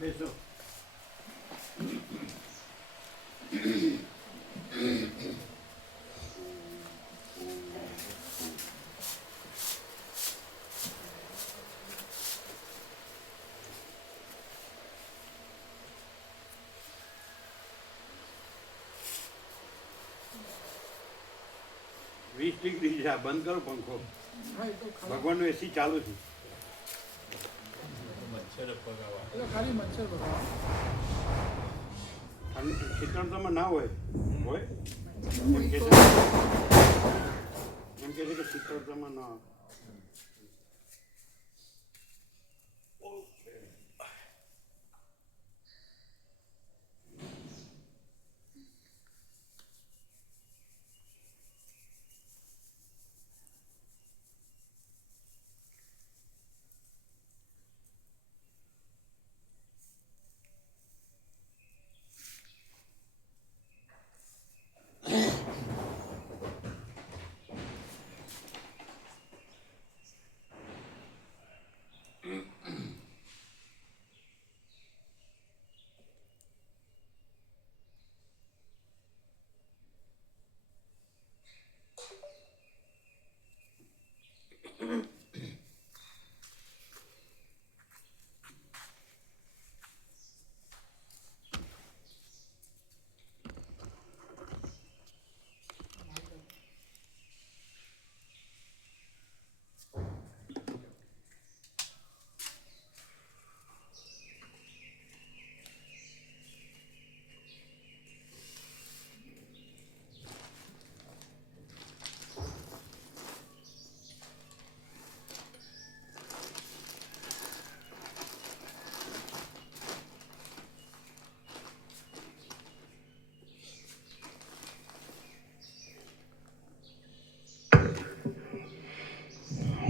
બેસો. વીસ ડિગ્રી છે. બંધ કરો પંખો. ભગવાનનું એસી ચાલુ છે. શીતળતામાં ના હોય હોય એમ કે છે કે શીતળતામાં ના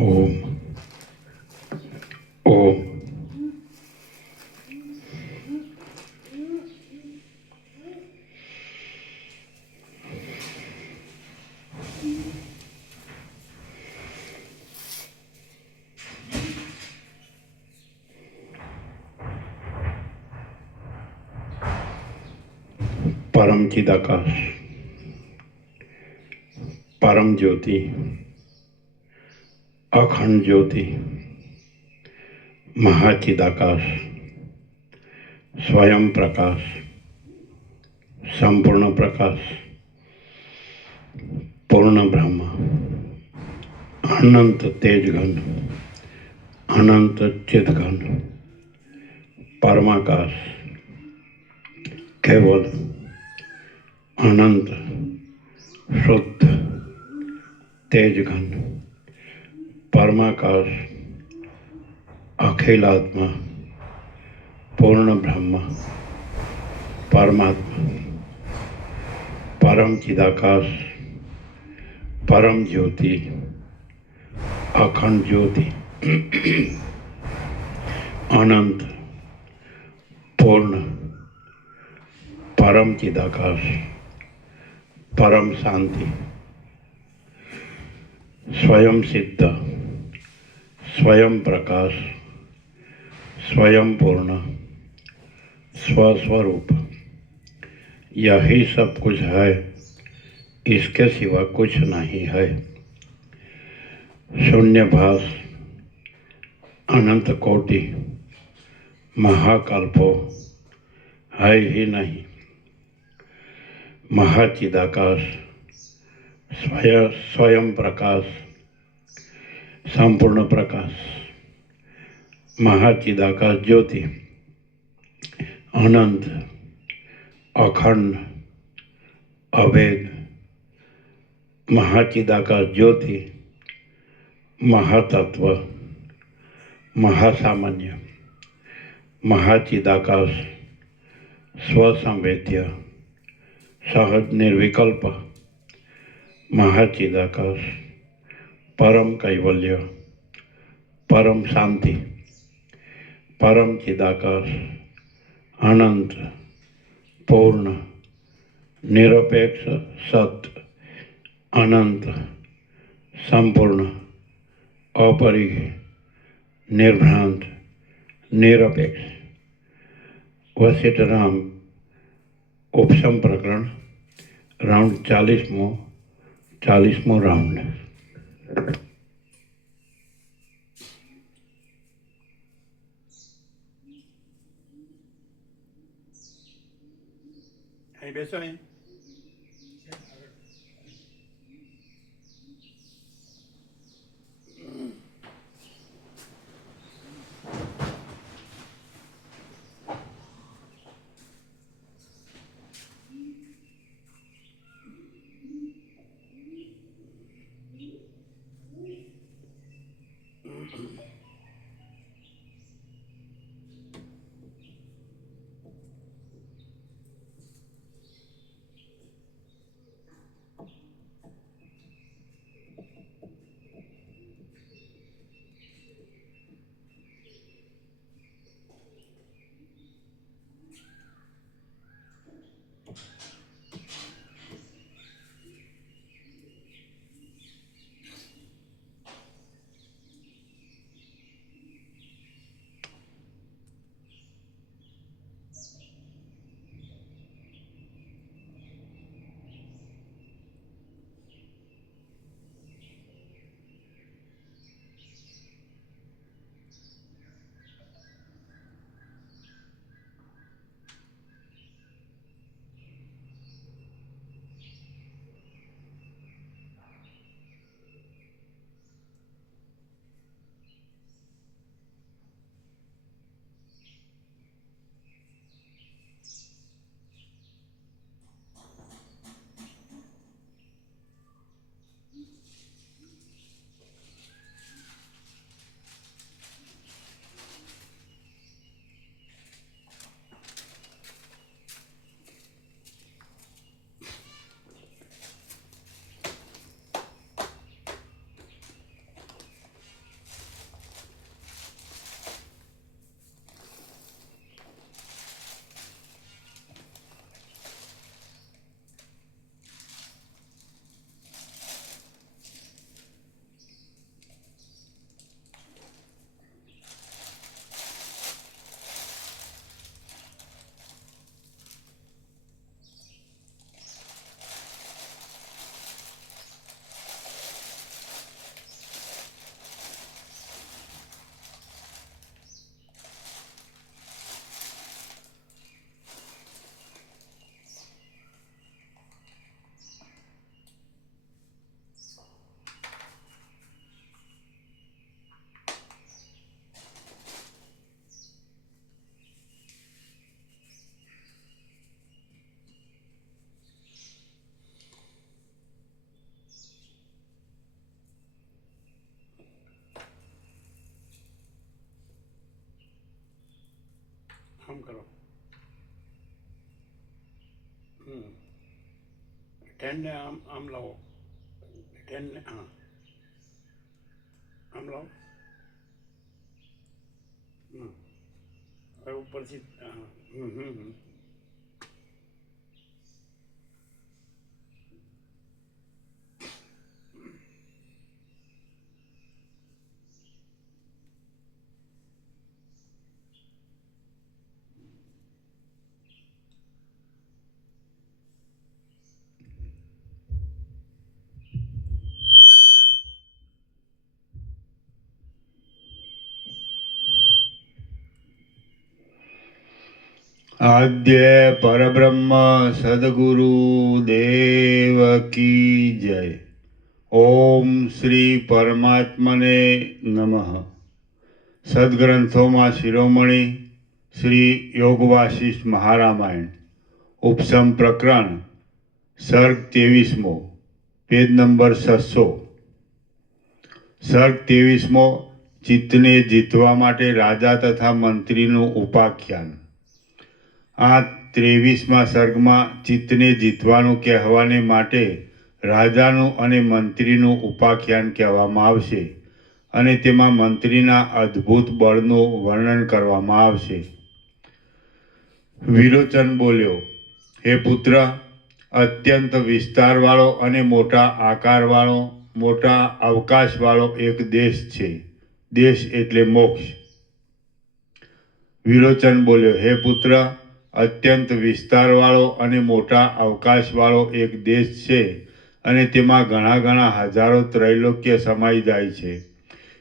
ઓમ ઓમ परम चिदाकाश परम ज्योति अखंड ज्योति महाचिदाकाश स्वयं प्रकाश संपूर्ण प्रकाश पूर्ण ब्रह्म अनंत तेजघन अनंत चिदघन परमाकाश केवल अनंत शुद्ध तेजघन परमाकाश अखिलात्मा पूर्ण ब्रह्म परमात्मा परम चिदाकाश परम ज्योति अखंड ज्योति अनंत पूर्ण परम चिदाकाश परम शांति स्वयं सिद्ध स्वयं प्रकाश स्वयं पूर्ण स्वस्वरूप यही सब कुछ है, इसके सिवा कुछ नहीं है। शून्यभास अनंत कोटि महाकल्पो है ही नहीं। महाचिदाकाश स्वयं प्रकाश संपूर्ण प्रकाश महाचिदाकाश ज्योति अनंत अखंड अभेद महाचिदाकाश ज्योति महातत्व महासामान्य महाचिदाकाश स्वसंवेद्य सहज निर्विकल्प महाचिदाकाश परम कैवल्य परम शांति परम चिदाकाश अनंत पूर्ण निरपेक्ष सत्य अनंत संपूर्ण अपरिघ निर्भ्रांत निरपेक्ष। वशिष्ठ राम उपशम प्रकरण राउंड 40मो राउंड। અહીં બેસો અહીં. આમ કરો. 10 ને આમ લાવો. 10 ને હા આમ લાવો. હવે ઉપરથી आद्य परब्रह्म सद्गुरु देव की जय। ओम श्री परमात्मने नमः। सद्ग्रंथों में शिरोमणि श्री योग वासिष्ठ महारामायण उपशम प्रकरण सर्ग 23मो पेज नंबर 600। सर्ग 23मो चित्तने जीतवा माटे राजा तथा मंत्रीનું ઉપાખ્યાન। આ 23મા સર્ગમાં ચિત્તને જીતવાનું કહેવાને માટે રાજાનું અને મંત્રીનું ઉપાખ્યાન કહેવામાં આવશે અને તેમાં મંત્રીના અદ્ભુત બળનું વર્ણન કરવામાં આવશે। વિરોચન બોલ્યો, હે પુત્ર, અત્યંત વિસ્તારવાળો અને મોટા આકારવાળો મોટા અવકાશવાળો એક દેશ છે। દેશ એટલે મોક્ષ। વિરોચન બોલ્યો, હે પુત્ર, અત્યંત વિસ્તારવાળો અને મોટા અવકાશવાળો એક દેશ છે અને તેમાં ઘણા ઘણા હજારો ત્રૈલોક્ય સમાઈ જાય છે.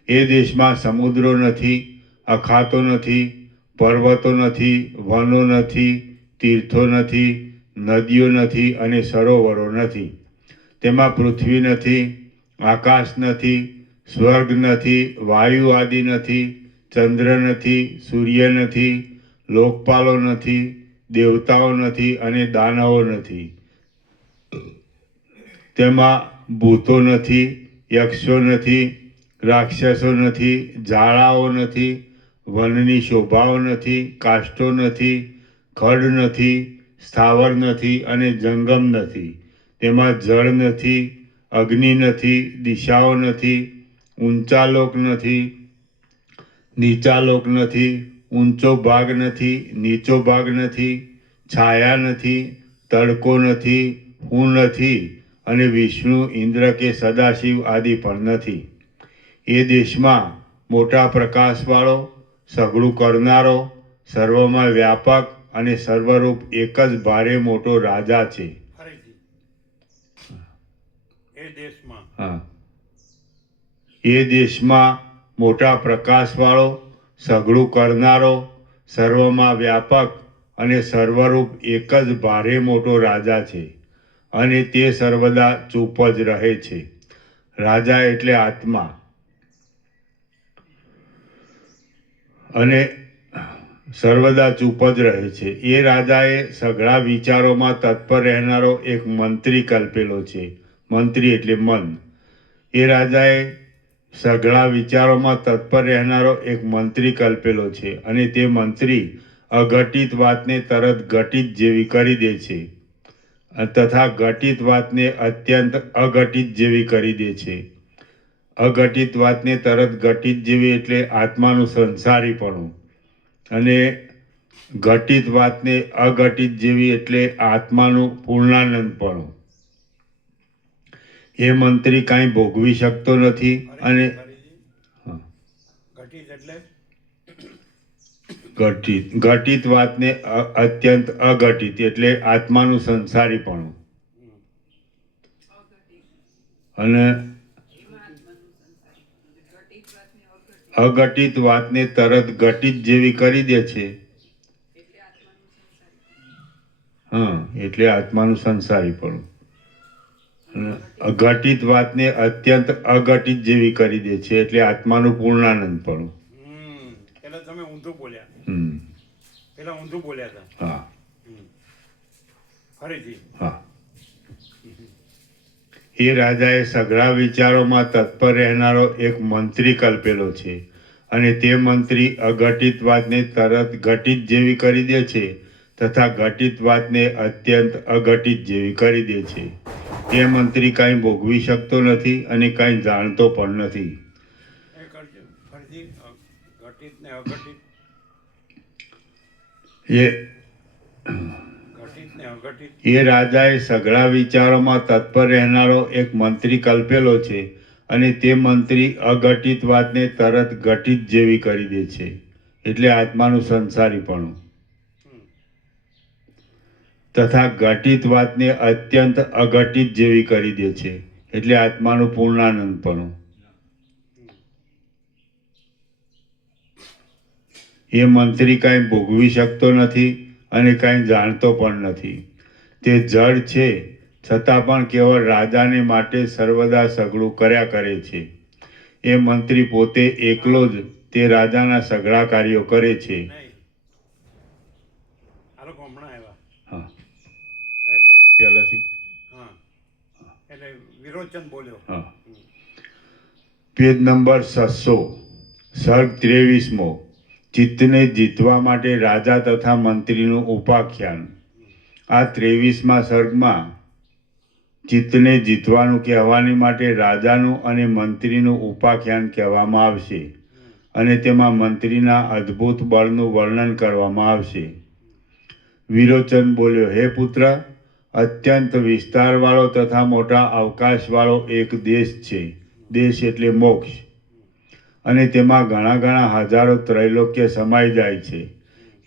એ દેશમાં સમુદ્રો નથી, અખાતો નથી, પર્વતો નથી, વનો નથી, તીર્થો નથી, નદીઓ નથી અને સરોવરો નથી. તેમાં પૃથ્વી નથી, આકાશ નથી, સ્વર્ગ નથી, વાયુ આદિ નથી, ચંદ્ર નથી, સૂર્ય નથી, લોકપાલો નથી, દેવતાઓ નથી અને દાનવો નથી. તેમાં ભૂતો નથી, યક્ષો નથી, રાક્ષસો નથી, ઝાડાઓ નથી, વનની શોભાઓ નથી, કાષ્ટો નથી, ખડ નથી, સ્થાવર નથી અને જંગમ નથી. તેમાં જળ નથી, અગ્નિ નથી, દિશાઓ નથી, ઊંચા લોક નથી, નીચા લોક નથી, ઊંચો ભાગ નથી, નીચો ભાગ નથી, છાયા નથી, તડકો નથી, હું નથી અને વિષ્ણુ, ઇન્દ્ર કે સદાશિવ આદિ પણ નથી. એ દેશમાં મોટા પ્રકાશવાળો, સઘળું કરનારો, સર્વમાં વ્યાપક અને સર્વરૂપ એક જ ભારે મોટો રાજા છે. હા, એ દેશમાં મોટા પ્રકાશવાળો, સઘળું કરનારો, સર્વમાં વ્યાપક અને સર્વરૂપ એક જ ભારે મોટો રાજા છે અને તે સર્વદા ચૂપ જ રહે છે. રાજા એટલે આત્મા અને સર્વદા ચૂપ જ રહે છે. એ રાજાએ સઘળા વિચારોમાં તત્પર રહેનારો એક મંત્રી કલ્પેલો છે. મંત્રી એટલે મન. એ રાજાએ સઘળા વિચારોમાં તત્પર રહેનારો એક મંત્રી કલ્પેલો છે અને તે મંત્રી અઘટિત વાતને તરત ઘટિત જેવી કરી દે છે તથા ઘટિત વાતને અત્યંત અઘટિત જેવી કરી દે છે. અઘટિત વાતને તરત ઘટિત જેવી એટલે આત્માનું સંસારીપણું અને ઘટિત વાતને અઘટિત જેવી એટલે આત્માનું પૂર્ણાનંદપણું. એ મંત્રી કાંઈ ભોગવી શકતો નથી અને ઘટિત વાતને અત્યંત અઘટિત એટલે આત્માનું સંસારીપણું અને અઘટિત વાતને તરત ઘટિત જેવી કરી દે છે. હા, એટલે આત્માનું સંસારીપણું. અઘટિત વાતને અત્યંત અઘટિત જેવી કરી દે છે એટલે આત્માનું પૂર્ણાનંદપણું. તમે ઊંધું બોલ્યા. પેલા ઊંધું બોલ્યા હતા. હા. ફરીથી. હા. એ રાજાએ સઘળા વિચારોમાં તત્પર રહેનારો એક મંત્રી કલ્પેલો છે અને તે મંત્રી અઘટિત વાતને તરત ઘટિત જેવી કરી દે છે તથા ઘટિત વાતને અત્યંત અઘટિત જેવી કરી દે છે. તે મંત્રી કાંઈ ભોગવી શકતો નથી અને કાંઈ જાણતો પણ નથી. એ રાજાએ સઘળા વિચારોમાં તત્પર રહેનારો એક મંત્રી કલ્પેલો છે અને તે મંત્રી અઘટિત વાતને તરત ઘટિત જેવી કરી દે છે એટલે આત્માનું સંસારીપણું તથા ઘટિત વાતને અત્યંત અઘટિત જેવી કરી દે છે એટલે આત્માનું પૂર્ણાનંદપણું. એ મંત્રી કાંઈ ભોગવી શકતો નથી અને કાંઈ જાણતો પણ નથી. તે જડ છે છતાં પણ કેવળ રાજાને માટે સર્વદા સઘળું કર્યા કરે છે. એ મંત્રી પોતે એકલો જ તે રાજાના સઘળા કાર્યો કરે છે. હા, પહેલાથી વિરોચન બોલ્યો. હા. Page number 600, સર્ગ 23મો. ચિત્તને જીતવા માટે રાજા તથા મંત્રીનું ઉપાખ્યાન. આ 23મા સર્ગમાં ચિત્તને જીતવાનું કહેવાની માટે રાજાનું અને મંત્રીનું ઉપાખ્યાન કહેવામાં આવશે અને તેમાં મંત્રીના અદ્ભુત બળનું વર્ણન કરવામાં આવશે. વિરોચન બોલ્યો, હે પુત્ર, અત્યંત વિસ્તારવાળો તથા મોટા અવકાશવાળો એક દેશ છે. દેશ એટલે મોક્ષ. અને તેમાં ઘણા ઘણા હજારો ત્રૈલોક્ય સમાઈ જાય છે.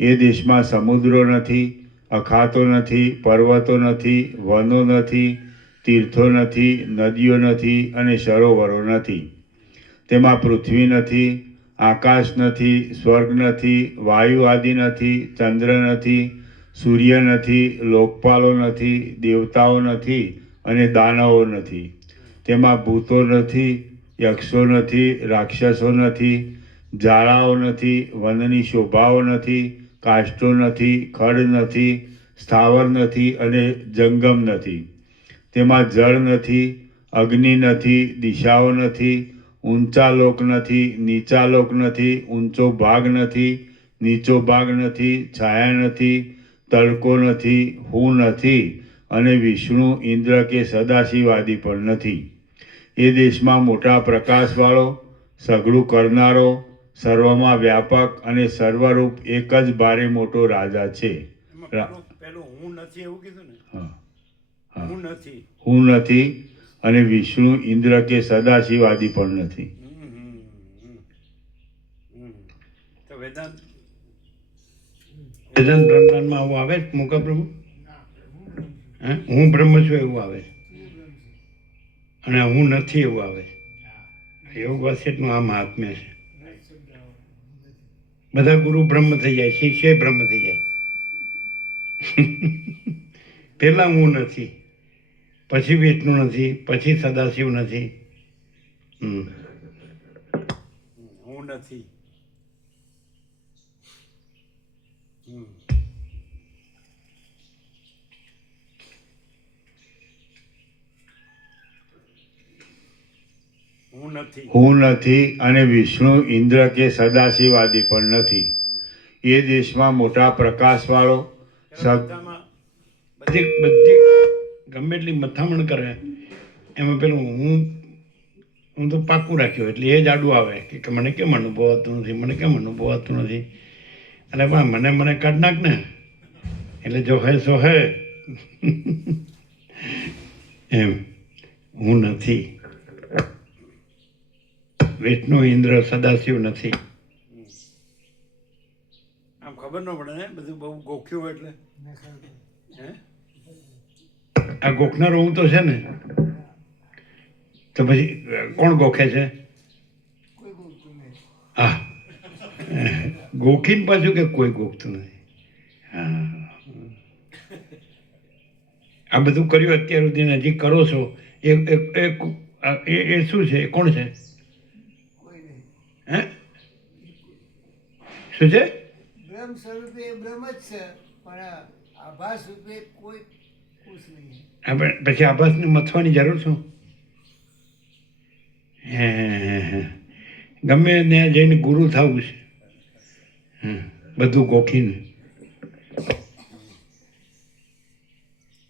એ દેશમાં સમુદ્રો નથી, અખાતો નથી, પર્વતો નથી, વનો નથી, તીર્થો નથી, નદીઓ નથી અને સરોવરો નથી. તેમાં પૃથ્વી નથી, આકાશ નથી, સ્વર્ગ નથી, વાયુ આદિ નથી, ચંદ્ર નથી, સૂર્ય નથી, લોકપાલો નથી, દેવતાઓ નથી અને દાનવો નથી. તેમાં ભૂતો નથી, યક્ષો નથી, રાક્ષસો નથી, ઝાડાઓ નથી, વનની શોભાઓ નથી, કાષ્ટો નથી, ખડ નથી, સ્થાવર નથી અને જંગમ નથી. તેમાં જળ નથી, અગ્નિ નથી, દિશાઓ નથી, ઊંચા લોક નથી, નીચા લોક નથી, ઊંચો ભાગ નથી, નીચો ભાગ નથી, છાયા નથી, તડકો નથી, હું નથી અને વિષ્ણુ, ઇન્દ્ર કે સદાશિવાદી પણ નથી. એ દેશમાં મોટા પ્રકાશવાળો, સઘળું કરનારો, સર્વમાં વ્યાપક અને સર્વરૂપ એક જ બારે મોટો રાજા છે. એમાં પેલું હું નથી એવું કીધું ને. હા હા, હું નથી. હું નથી અને વિષ્ણુ, ઇન્દ્ર કે સદાશિવાદી પણ નથી. તો વેદાંત વેદાંત બ્રહ્માંડમાં આવું આવે છે મુકા પ્રભુ? હે, હું બ્રહ્મ છું એવું આવે છે અને હું નથી એવું આવે છે. યોગ વાસિયતનું આ મહાત્મ્ય છે. બધા ગુરુ બ્રહ્મ થઈ જાય, શિષ્ય બ્રહ્મ થઈ જાય. પેલા હું નથી, પછી વિષ્ણુ નથી, પછી સદાશિવ નથી. હું નથી. હું નથી. હું નથી અને વિષ્ણુ, ઇન્દ્ર કે સદાશિવાદી પણ નથી. એ દેશમાં મોટા પ્રકાશવાળો, બધામાં બધી બધી ગમે એટલી મથામણ કરે એમાં પેલું હું તો પાકું રાખ્યું એટલે એ જ આડું આવે કે મને કેમ અનુભવાતું નથી, મને કેમ અનુભવાતું નથી. એટલે પણ મને કાઢ નાખ ને, એટલે જો હે સો હે. એમ હું નથી, વિષ્ણુ, ઇન્દ્ર, સદાશિવ નથી. આમ ખબર ન પડે ને, બધું બહુ ગોખ્યું એટલે. હે, આ ગોખનારો હું તો છે ને, તો પછી કોણ ગોખે છે? હા, ગોખીને પાછું કે કોઈ ગોખતું નથી. હા, આ બધું કર્યું અત્યાર સુધી હજી કરો છો એ શું છે? એ કોણ છે? હે, શું છે? બ્રહ્મ સ્વરૂપે એ બ્રહ્મ જ છે, પણ આભાસ રૂપે કોઈ કુછ નહીં. આપણે પછી આભાસને મથવાની જરૂર શું? હે, ગમે ત્યાં જઈને ગુરુ થવું છે. બધું ગોખીને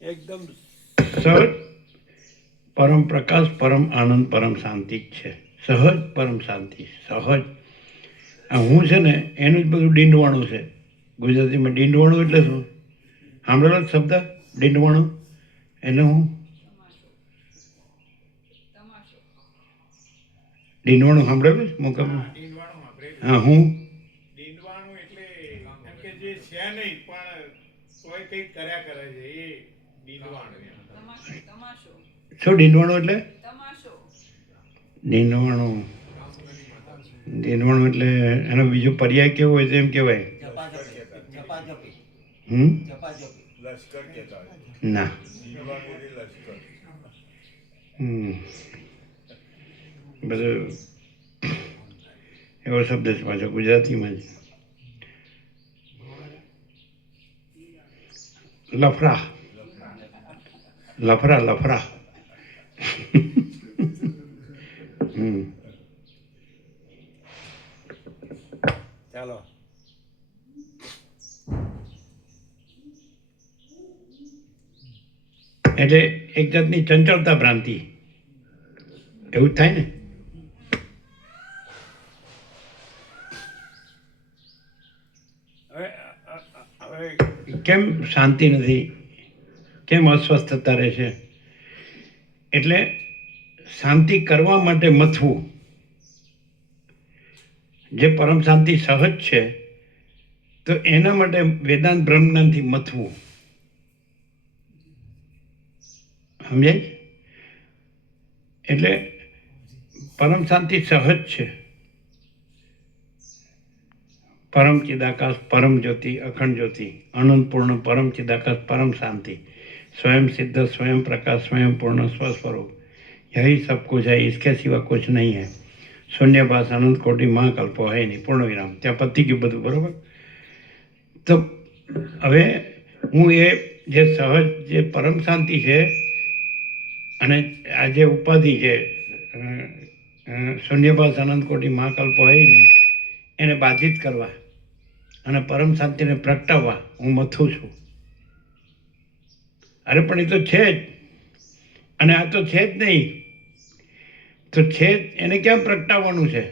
એકદમ સહજ પરમ પ્રકાશ, પરમ આનંદ, પરમ શાંતિ જ છે. સહજ પરમ શાંતિ, સહજ. આ હું છે ને એનું જ બધું ડીંડવાણું છે. ગુજરાતીમાં ડીંડવાણું એટલે શું? સાંભળેલો જ શબ્દ ડીંડવાણું? એને હું ડીંડવાણું સાંભળેલું છે મુકાબલું? હા, હું ડીંડવાનું એટલે એમ કે જે છે નહીં પણ તોય કંઈક કર્યા કરે છે એ ડીંડવાનું. શું ડીંડવાણું એટલે? ડીંડવાણું ડીંડવાણું એટલે એનો બીજો પર્યાય કેવો હોય તો એમ કહેવાય? લશ્કર કહેતા હોય. ના. લશ્કર. બધું એવો શબ્દ છે પાછો ગુજરાતીમાં જ. લફરા લફરા લફરા. ચાલો. એટલે એક જાતની ચંચળતા ભ્રાંતિ એવું જ થાય ને. હવે કેમ શાંતિ નથી, કેમ અસ્વસ્થતા રહે છે? એટલે શાંતિ કરવા માટે મથવું. જે પરમ શાંતિ સહજ છે તો એના માટે વેદાંત બ્રહ્મજ્ઞાનથી મથવું, સમજાય? એટલે પરમ શાંતિ સહજ છે. પરમ ચિદાકાશ, પરમ જ્યોતિ, અખંડ જ્યોતિ, અનંત પૂર્ણ, પરમ ચિદાકાશ, પરમ शांति, स्वयं सिद्ध, स्वयं प्रकाश, स्वयं पूर्ण, स्वस्वरूप, यही सब कुछ है, इसके सिवा कुछ नहीं है. शून्यभास अनंत कोटि महाकल्पो है नहीं. પૂર્ણ વિરામ. ત્યાં પતી ગયું બધું, બરોબર? તો હવે હું એ જે સહજ જે પરમ શાંતિ છે અને આ જે ઉપાધિ છે શૂન્યભાસ અનંત કોટી મહાકલ્પો હોય નહીં, એને બાધિત કરવા અને પરમ શાંતિને પ્રગટાવવા હું મથું છું. અરે પણ એ તો છે જ, અને આ તો છે જ નહીં. તો છે જ, એને ક્યાં પ્રગટાવવાનું છે?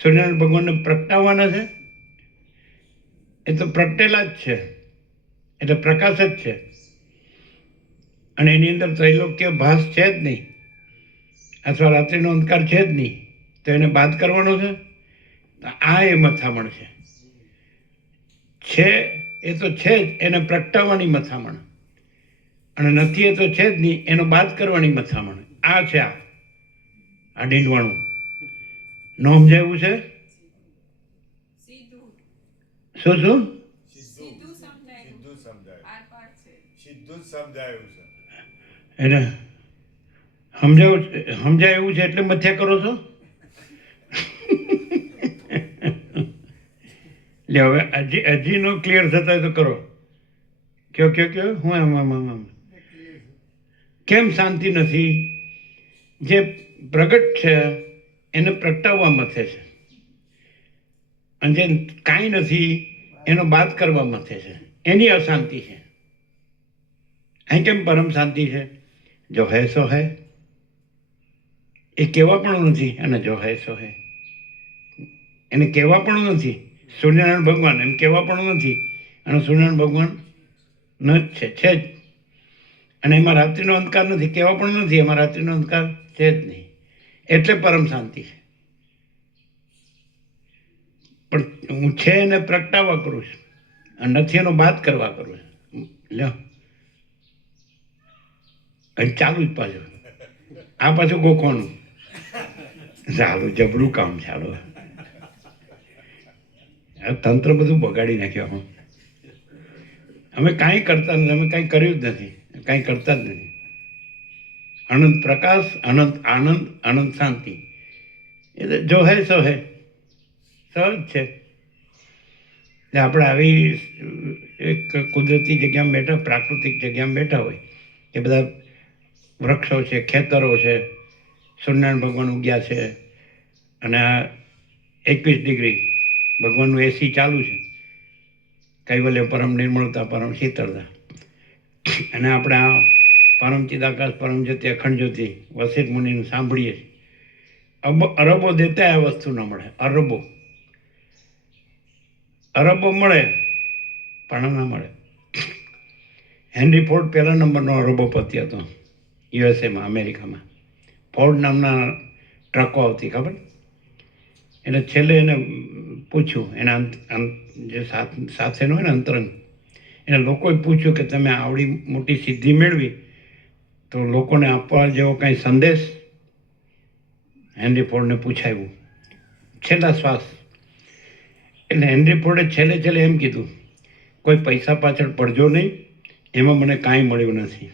સૂર્યનારાયણ ભગવાનને પ્રગટાવવાના છે? એ તો પ્રગટેલા જ છે, એટલે પ્રકાશ જ છે. અને એની અંદર ત્રૈલોક્ય ભાસ છે જ નહીં, અથવા રાત્રિનો અંધકાર છે જ નહીં. તો એને બાદ કરવાનો છે? આ એ મથામણ છે. એ તો છે જ, એને પ્રગટાવવાની મથામણ. અને નથી એ તો છે જ નહીં, એનો બાદ કરવાની મથામણ. આ છે આ ડીંડવાણું. ન સમજાયું છે? શું શું સીધું સમજાયું છે. એને સમજાય એવું છે એટલે મથ્યા કરો છો? લે હવે હજી નો ક્લિયર થતા હોય તો કરો. કયો હું આમ કેમ શાંતિ નથી? જે પ્રગટ છે એને પ્રગટાવવા મથે છે, અને જે કાંઈ નથી એનો બાદ કરવા મથે છે, એની અશાંતિ છે. અહીં કેમ પરમ શાંતિ છે? જો હૈ સો હૈ, એ કહેવા પણ નથી. અને જો હૈ સો હૈ, એને કહેવા પણ નથી. સૂર્યનારાયણ ભગવાન એમ કહેવા પણ નથી, અને સૂર્યનારાયણ ભગવાન ન જ છે જ. અને એમાં રાત્રિનો અંધકાર નથી, કહેવા પણ નથી. એમાં રાત્રિનો અંધકાર છે જ નહીં, એટલે પરમ શાંતિ છે. પણ હું છે એને પ્રગટાવવા કરું છું, અને નથી એનો બાદ કરવા કરું છું. લ્યો ચાલુ જ પાછું આ પાછું ગોખવાનું ચાલુ જબરું કામ ચાલુ. આ તંત્ર બધું બગાડી નાખ્યું. અમે કાંઈ કરતા નથી, અમે કાંઈ કર્યું જ નથી, કાંઈ કરતા જ નથી. અનંત પ્રકાશ, અનંત આનંદ, અનંત શાંતિ. એટલે જો હે સો હે, સહજ છે. એટલે આપણે આવી એક કુદરતી જગ્યામાં બેઠા, પ્રાકૃતિક જગ્યામાં બેઠા હોય, એ બધા વૃક્ષો છે, ખેતરો છે, સૂર્યનારાયણ ભગવાન ઉગ્યા છે, અને આ 21 ડિગ્રી ભગવાનનું એસી ચાલુ છે. કૈવલ્ય પરમ નિર્મળતા, પરમ શીતળતા. અને આપણે આ પરમ ચિદાકાશ, પરમ જ્યોતિ, અખંડ જ્યોતિ વસિષ્ઠ મુનિનું સાંભળીએ છીએ. અરબો દેતા આ વસ્તુ ન મળે. અરબો મળે પણ ના મળે. હેનરી ફોર્ડ પહેલા નંબરનો અરબોપતિ હતો યુએસએમાં, અમેરિકામાં. ફોર્ડ નામના ટ્રકો આવતી, ખબર? એટલે છેલ્લે એને પૂછ્યું, એના જે સાથેનો હોય ને અંતરંગ, એને લોકોએ પૂછ્યું કે તમે આવડી મોટી સિદ્ધિ મેળવી તો લોકોને આપવા જેવો કાંઈ સંદેશ? હેનરી ફોર્ડને પૂછાયું છેલ્લા શ્વાસ. એટલે હેનરી ફોર્ડે છેલ્લે એમ કીધું, કોઈ પૈસા પાછળ પડજો નહીં, એમાં મને કાંઈ મળ્યું નથી.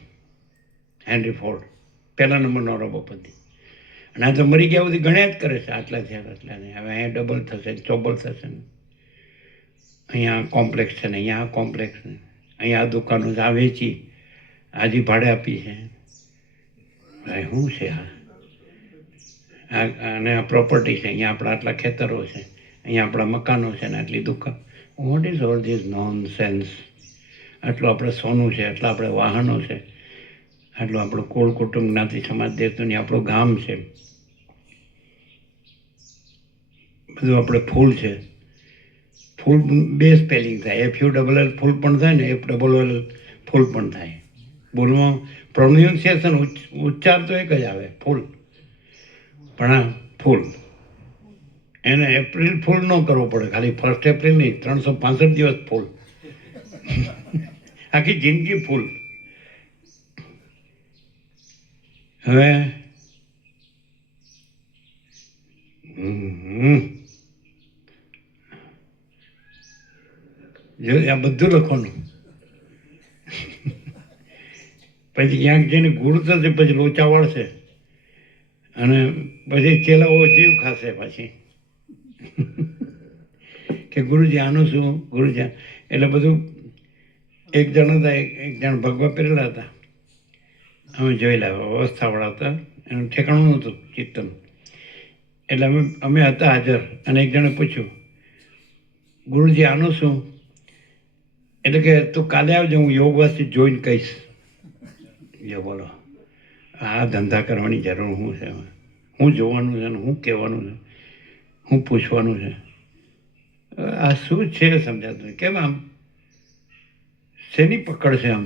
હેનરી ફોર્ડ પહેલા નંબરનો અરબોપતિ. અને આ તો મરી ગયા સુધી ગણ્યા જ કરે છે, આટલા થયા આટલા નહીં. હવે અહીંયા ડબલ થશે, ચોબલ થશે ને, અહીંયા કોમ્પ્લેક્સ છે ને, અહીંયા આ કોમ્પ્લેક્સ ને, અહીંયા આ દુકાનો આ વેચી, આજી ભાડે આપી છે. શું છે આ? અને આ પ્રોપર્ટી છે, અહીંયા આપણા આટલા ખેતરો છે, અહીંયા આપણા મકાનો છે ને, આટલી દુકાન. What is all this non sense? આટલું આપણે સોનું છે, આટલા આપણે વાહનો છે, આટલું આપણું કુળ કુટુંબ જ્ઞાતિ સમાજ દેશનું આપણું ગામ છે, બધું આપણે ફૂલ છે. ફૂલ બે સ્પેલિંગ થાય, FULL ફૂલ પણ થાય ને FLL ફૂલ પણ થાય. બોલવામાં પ્રોનાઉન્સિએશન ઉચ્ચાર તો એક જ આવે, ફૂલ. પણ આ ફૂલ એને એપ્રિલ ફૂલ ન કરવો પડે, ખાલી 1 એપ્રિલ નહીં, 365 દિવસ ફૂલ, આખી જિંદગી ફૂલ. હવે જો આ બધું લખવાનું. પછી ક્યાંક જઈને ગુરુ થશે, પછી લોચા વાળશે અને પછી ચેલાઓ જીવ ખાશે પાછી કે ગુરુજી આનું શું, ગુરુજી એટલે બધું. એક જણ હતા, એક જણ ભગવા પહેરેલા હતા, અમે જોયેલા અવસ્થાવાળા હતા, એનું ઠેકાણું નહોતું ચિત્તનું. એટલે અમે હતા હાજર, અને એક જણે પૂછ્યું, ગુરુજી આનું શું? એટલે કે તું કાલે આવજો, હું યોગવાસથી જોઈને કહીશ. જો બોલો, આ ધંધા કરવાની જરૂર શું છે? હું જોવાનું છે ને હું કહેવાનું છે, હું પૂછવાનું છે? આ શું છે સમજાતું નહીં. કેમ આમ શેની પકડ છે? આમ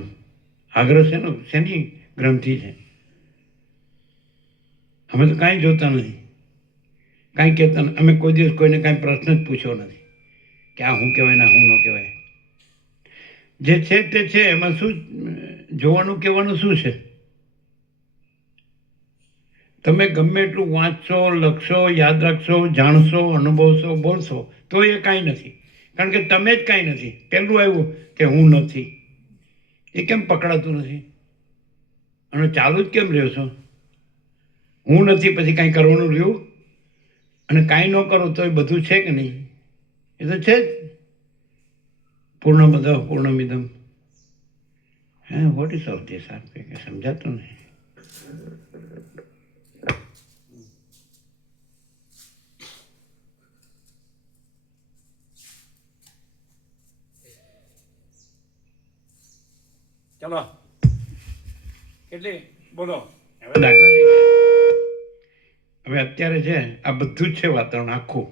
આગ્રહ છે ને, શેની ગ્રંથિ છે? અમે તો કાંઈ જોતા નથી, કાંઈ કહેતા નથી. અમે કોઈ દિવસ કોઈને કાંઈ પ્રશ્ન જ પૂછ્યો નથી કે આ શું કહેવાય ને આ શું ન કહેવાય. જે છે તે છે, એમાં શું જોવાનું કહેવાનું શું છે? તમે ગમે એટલું વાંચશો, લખશો, યાદ રાખશો, જાણશો, અનુભવશો, બોલશો, તો એ કાંઈ નથી. કારણ કે તમે જ કાંઈ નથી. પહેલું આવ્યું કે હું નથી, એ કેમ પકડાતું નથી? અને ચાલુ જ કેમ રહ્યો છો? હું નથી, પછી કાંઈ કરવાનું રહ્યું? અને કાંઈ ન કરો તો એ બધું છે કે નહીં? એ તો છે જ. પૂર્ણમદ પૂર્ણમિદમ. હા, વોટ ઇઝ ઓલ ધીસ? આપણે સમજાતું નહીં. ચલો એટલે બોલો. હવે દાખલા તરીકે હવે અત્યારે છે આ બધું જ છે વાતાવરણ આખું,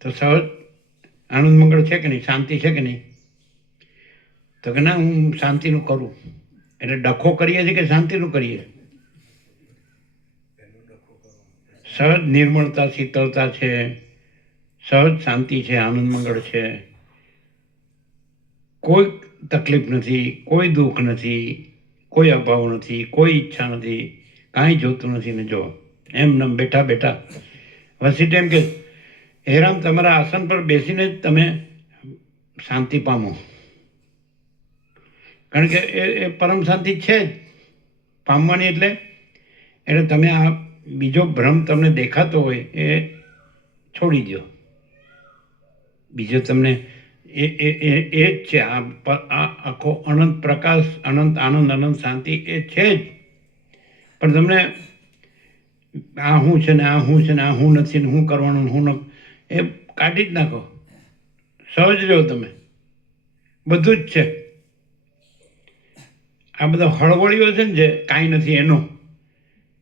તો સહજ આનંદ મંગળ છે કે નહીં? શાંતિ છે કે નહીં? તો કે ના, હું શાંતિનું કરું. એટલે ડખો કરીએ છીએ કે શાંતિનું કરીએ? સહજ નિર્મળતા, શીતળતા છે, સહજ શાંતિ છે, આનંદ મંગળ છે, કોઈ તકલીફ નથી, કોઈ દુઃખ નથી, કોઈ અભાવ નથી, કોઈ ઈચ્છા નથી, કાંઈ જોતું નથી. ને જો એમ નમ બેઠા બેઠા વસીટ એમ કે હેરામ તમારા આસન પર બેસીને જ તમે શાંતિ પામો. કારણ કે એ પરમ શાંતિ છે જ પામવાની. એટલે તમે આ બીજો ભ્રમ તમને દેખાતો હોય એ છોડી દો. બીજો તમને એ જ છે. આ આખો અનંત પ્રકાશ, અનંત આનંદ, અનંત શાંતિ એ છે જ. પણ તમને આ શું છે ને આ શું છે ને આ શું નથી ને શું કરવાનું ને શું ન, એ કાઢી જ નાખો. સહજ રહ્યો તમે, બધું જ છે. આ બધા હળવળીઓ છે ને જે કાંઈ નથી એનો,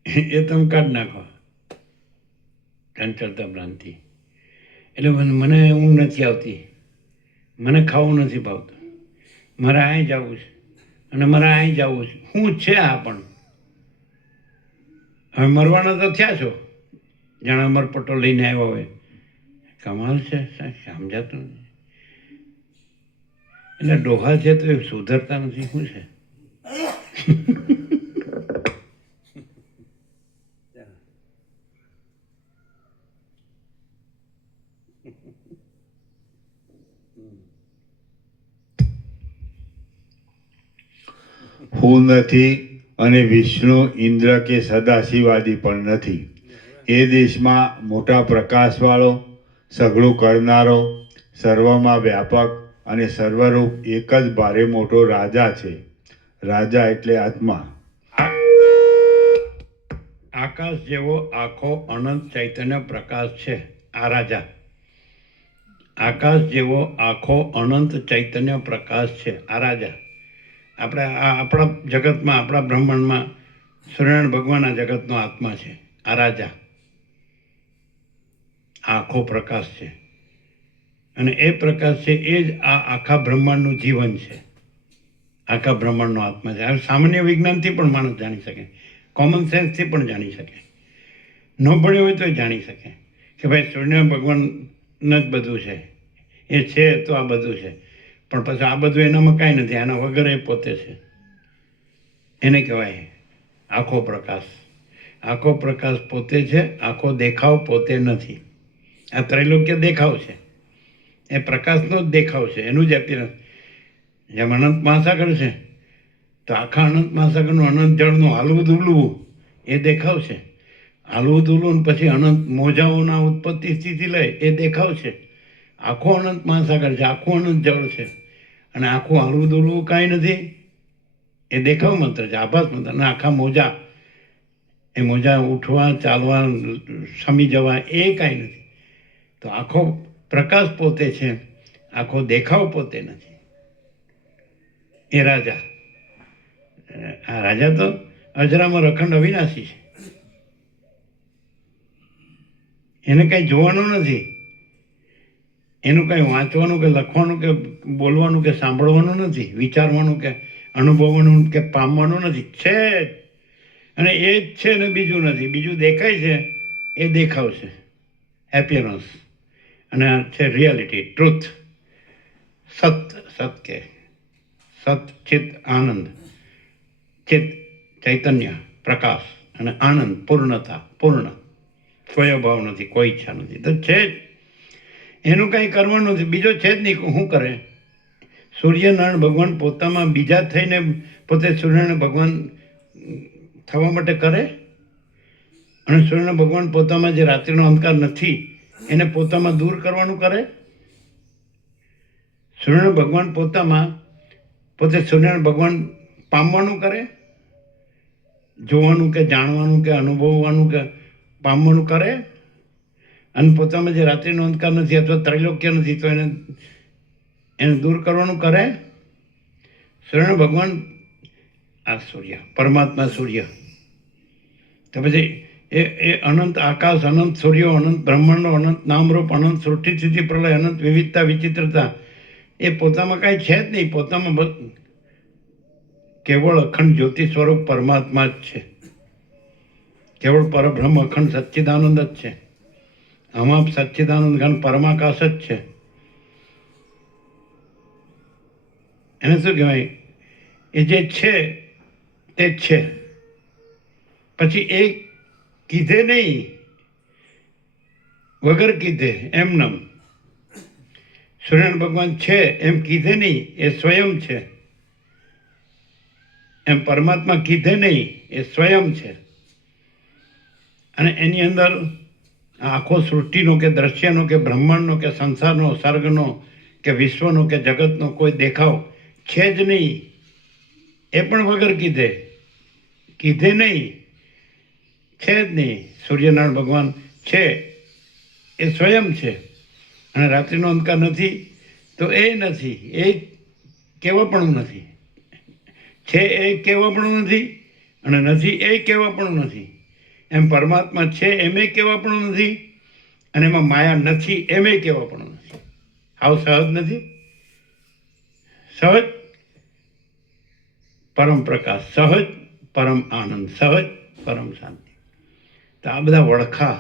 એ તમે કાઢી નાખો. ચંચળતા ભ્રાંતિ. એટલે મને ઊંઘ નથી આવતી, મને ખાવું નથી ભાવતું, મારે અહીં જવું છે અને મારે અહીં જવું છે. શું છે આ? પણ હવે મરવાના તો થયા છો, જાણે અમરપટ્ટો લઈને આવ્યા હોય. કમાલ છે, સમજાતું નથી. એટલે ડોહા છે તો એ સુધરતા નથી. શું છે? હું નથી અને વિષ્ણુ, ઇન્દ્ર કે સદાશિવાદી પણ નથી. એ દેશમાં મોટા પ્રકાશવાળો, સઘળું કરનારો, સર્વમાં વ્યાપક અને સર્વરૂપ એક જ ભારે મોટો રાજા છે. રાજા એટલે આત્મા. આકાશ જેવો આખો અનંત ચૈતન્ય પ્રકાશ છે આ રાજા. આકાશ જેવો આખો અનંત ચૈતન્ય પ્રકાશ છે આ રાજા. આપણા જગતમાં, આપણા બ્રહ્માંડમાં સૂર્યનારાયણ ભગવાનના જગતનો આત્મા છે આ રાજા. આખો પ્રકાશ છે અને એ પ્રકાશ છે એ જ આ આખા બ્રહ્માંડનું જીવન છે. આખા બ્રહ્માંડનો આત્મા છે. આ સામાન્ય વિજ્ઞાનથી પણ માણસ જાણી શકે, કોમન સેન્સથી પણ જાણી શકે, ન ભણ્યો હોય તો જાણી શકે કે ભાઈ સૂર્યનારાયણ ભગવાન જ બધું છે, એ છે તો આ બધું છે, પણ પછી આ બધું એનામાં કાંઈ નથી, આના વગર એ પોતે છે. એને કહેવાય આખો પ્રકાશ. આખો પ્રકાશ પોતે છે, આખો દેખાવ પોતે નથી. આ ત્રૈલોક્ય દેખાવ છે, એ પ્રકાશનો જ દેખાવ છે, એનું જ અપીરન્સ. જેમ અનંત મહાસાગર છે તો આખા અનંત મહાસાગરનું અનંત જળનું હાલવું દુલવું એ દેખાવ છે. હાલવું દુલવું પછી અનંત મોજાઓના ઉત્પત્તિ સ્થિતિ લય એ દેખાવ છે. આખો અનંત મહાસાગર છે, આખું અનંત જળ છે, અને આખું હાલવું દુલવું કાંઈ નથી, એ દેખાવ મંત્ર છે, આભાસ મંત્ર. અને આખા મોજા, એ મોજા ઉઠવા ચાલવા સમી જવા એ કાંઈ નથી. તો આખો પ્રકાશ પોતે છે, આખો દેખાવ પોતે નથી. એ રાજા, આ રાજા તો અજરામાં અખંડ અવિનાશી છે. એને કંઈ જોવાનું નથી, એનું કંઈ વાંચવાનું કે લખવાનું કે બોલવાનું કે સાંભળવાનું નથી, વિચારવાનું કે અનુભવવાનું કે પામવાનું નથી. છે જ, અને એ જ છે ને બીજું નથી. બીજું દેખાય છે એ દેખાવ છે, એપિયરન્સ, અને આ છે રિયાલિટી, ટ્રુથ, સત્ય, સત ચિત આનંદ, ચિત ચૈતન્ય પ્રકાશ, અને આનંદ પૂર્ણતા, પૂર્ણ, કોઈ અભાવ નથી, કોઈ ઈચ્છા નથી. તો છે જ, એનું કંઈ કરવાનું નથી, બીજો છે જ નહીં. શું કરે? સૂર્યનારાયણ ભગવાન પોતામાં બીજા થઈને પોતે સૂર્યનારાયણ ભગવાન થવા માટે કરે, અને સૂર્યનારાયણ ભગવાન પોતામાં જે રાત્રિનો અંધકાર નથી એને પોતામાં દૂર કરવાનું કરે. સૂર્યનારાયણ ભગવાન પોતામાં પોતે સૂર્યનારાયણ ભગવાન પામવાનું કરે, જોવાનું કે જાણવાનું કે અનુભવવાનું કે પામવાનું કરે, અને પોતામાં જે રાત્રિનો અંધકાર નથી અથવા ત્રૈલોક્ય નથી તો એને દૂર કરવાનું કરે. સૂર્યનારાયણ ભગવાન આ સૂર્ય, પરમાત્મા સૂર્ય, તો પછી એ અનંત આકાશ, અનંત સૂર્યો, અનંત બ્રહ્માંડો, અનંત નામરૂપ, અનંત સૃષ્ટિ સ્થિતિ પ્રલય, અનંત વિવિધતા વિચિત્રતા, એ પોતામાં કાંઈ છે જ નહીં. પોતામાં કેવળ અખંડ જ્યોતિ સ્વરૂપ પરમાત્મા જ છે, કેવળ પરબ્રહ્મ અખંડ સચ્ચિદાનંદ જ છે. આમાં સચ્ચિદાનંદ ઘન પરમાકાશ જ છે. એને શું કહેવાય? એ જે છે તે જ છે. પછી એ કીધે નહીં, વગર કીધે, એમનેમ. સૂર્યનારાયણ ભગવાન છે એમ કીધે નહીં, એ સ્વયં છે. એમ પરમાત્મા કીધે નહીં, એ સ્વયં છે. અને એની અંદર આખો સૃષ્ટિનો કે દ્રશ્યનો કે બ્રહ્માંડનો કે સંસારનો, સર્ગનો કે વિશ્વનો કે જગતનો કોઈ દેખાવ છે જ નહીં. એ પણ વગર કીધે, કીધે નહીં, છે જ નહીં. સૂર્યનારાયણ ભગવાન છે એ સ્વયં છે, અને રાત્રિનો અંધકાર નથી તો એ નથી, એ કેવાપણું નથી. છે એ કેવાપણું નથી, અને નથી એ કેવાપણું નથી. એમ પરમાત્મા છે એમે કેવાપણું નથી, અને એમાં માયા નથી એમે કેવાપણું નથી. આવ સહજ નથી. સહજ પરમ પ્રકાશ, સહજ પરમ આનંદ, સહજ પરમ શાંતિ. તો આ બધા વળખા,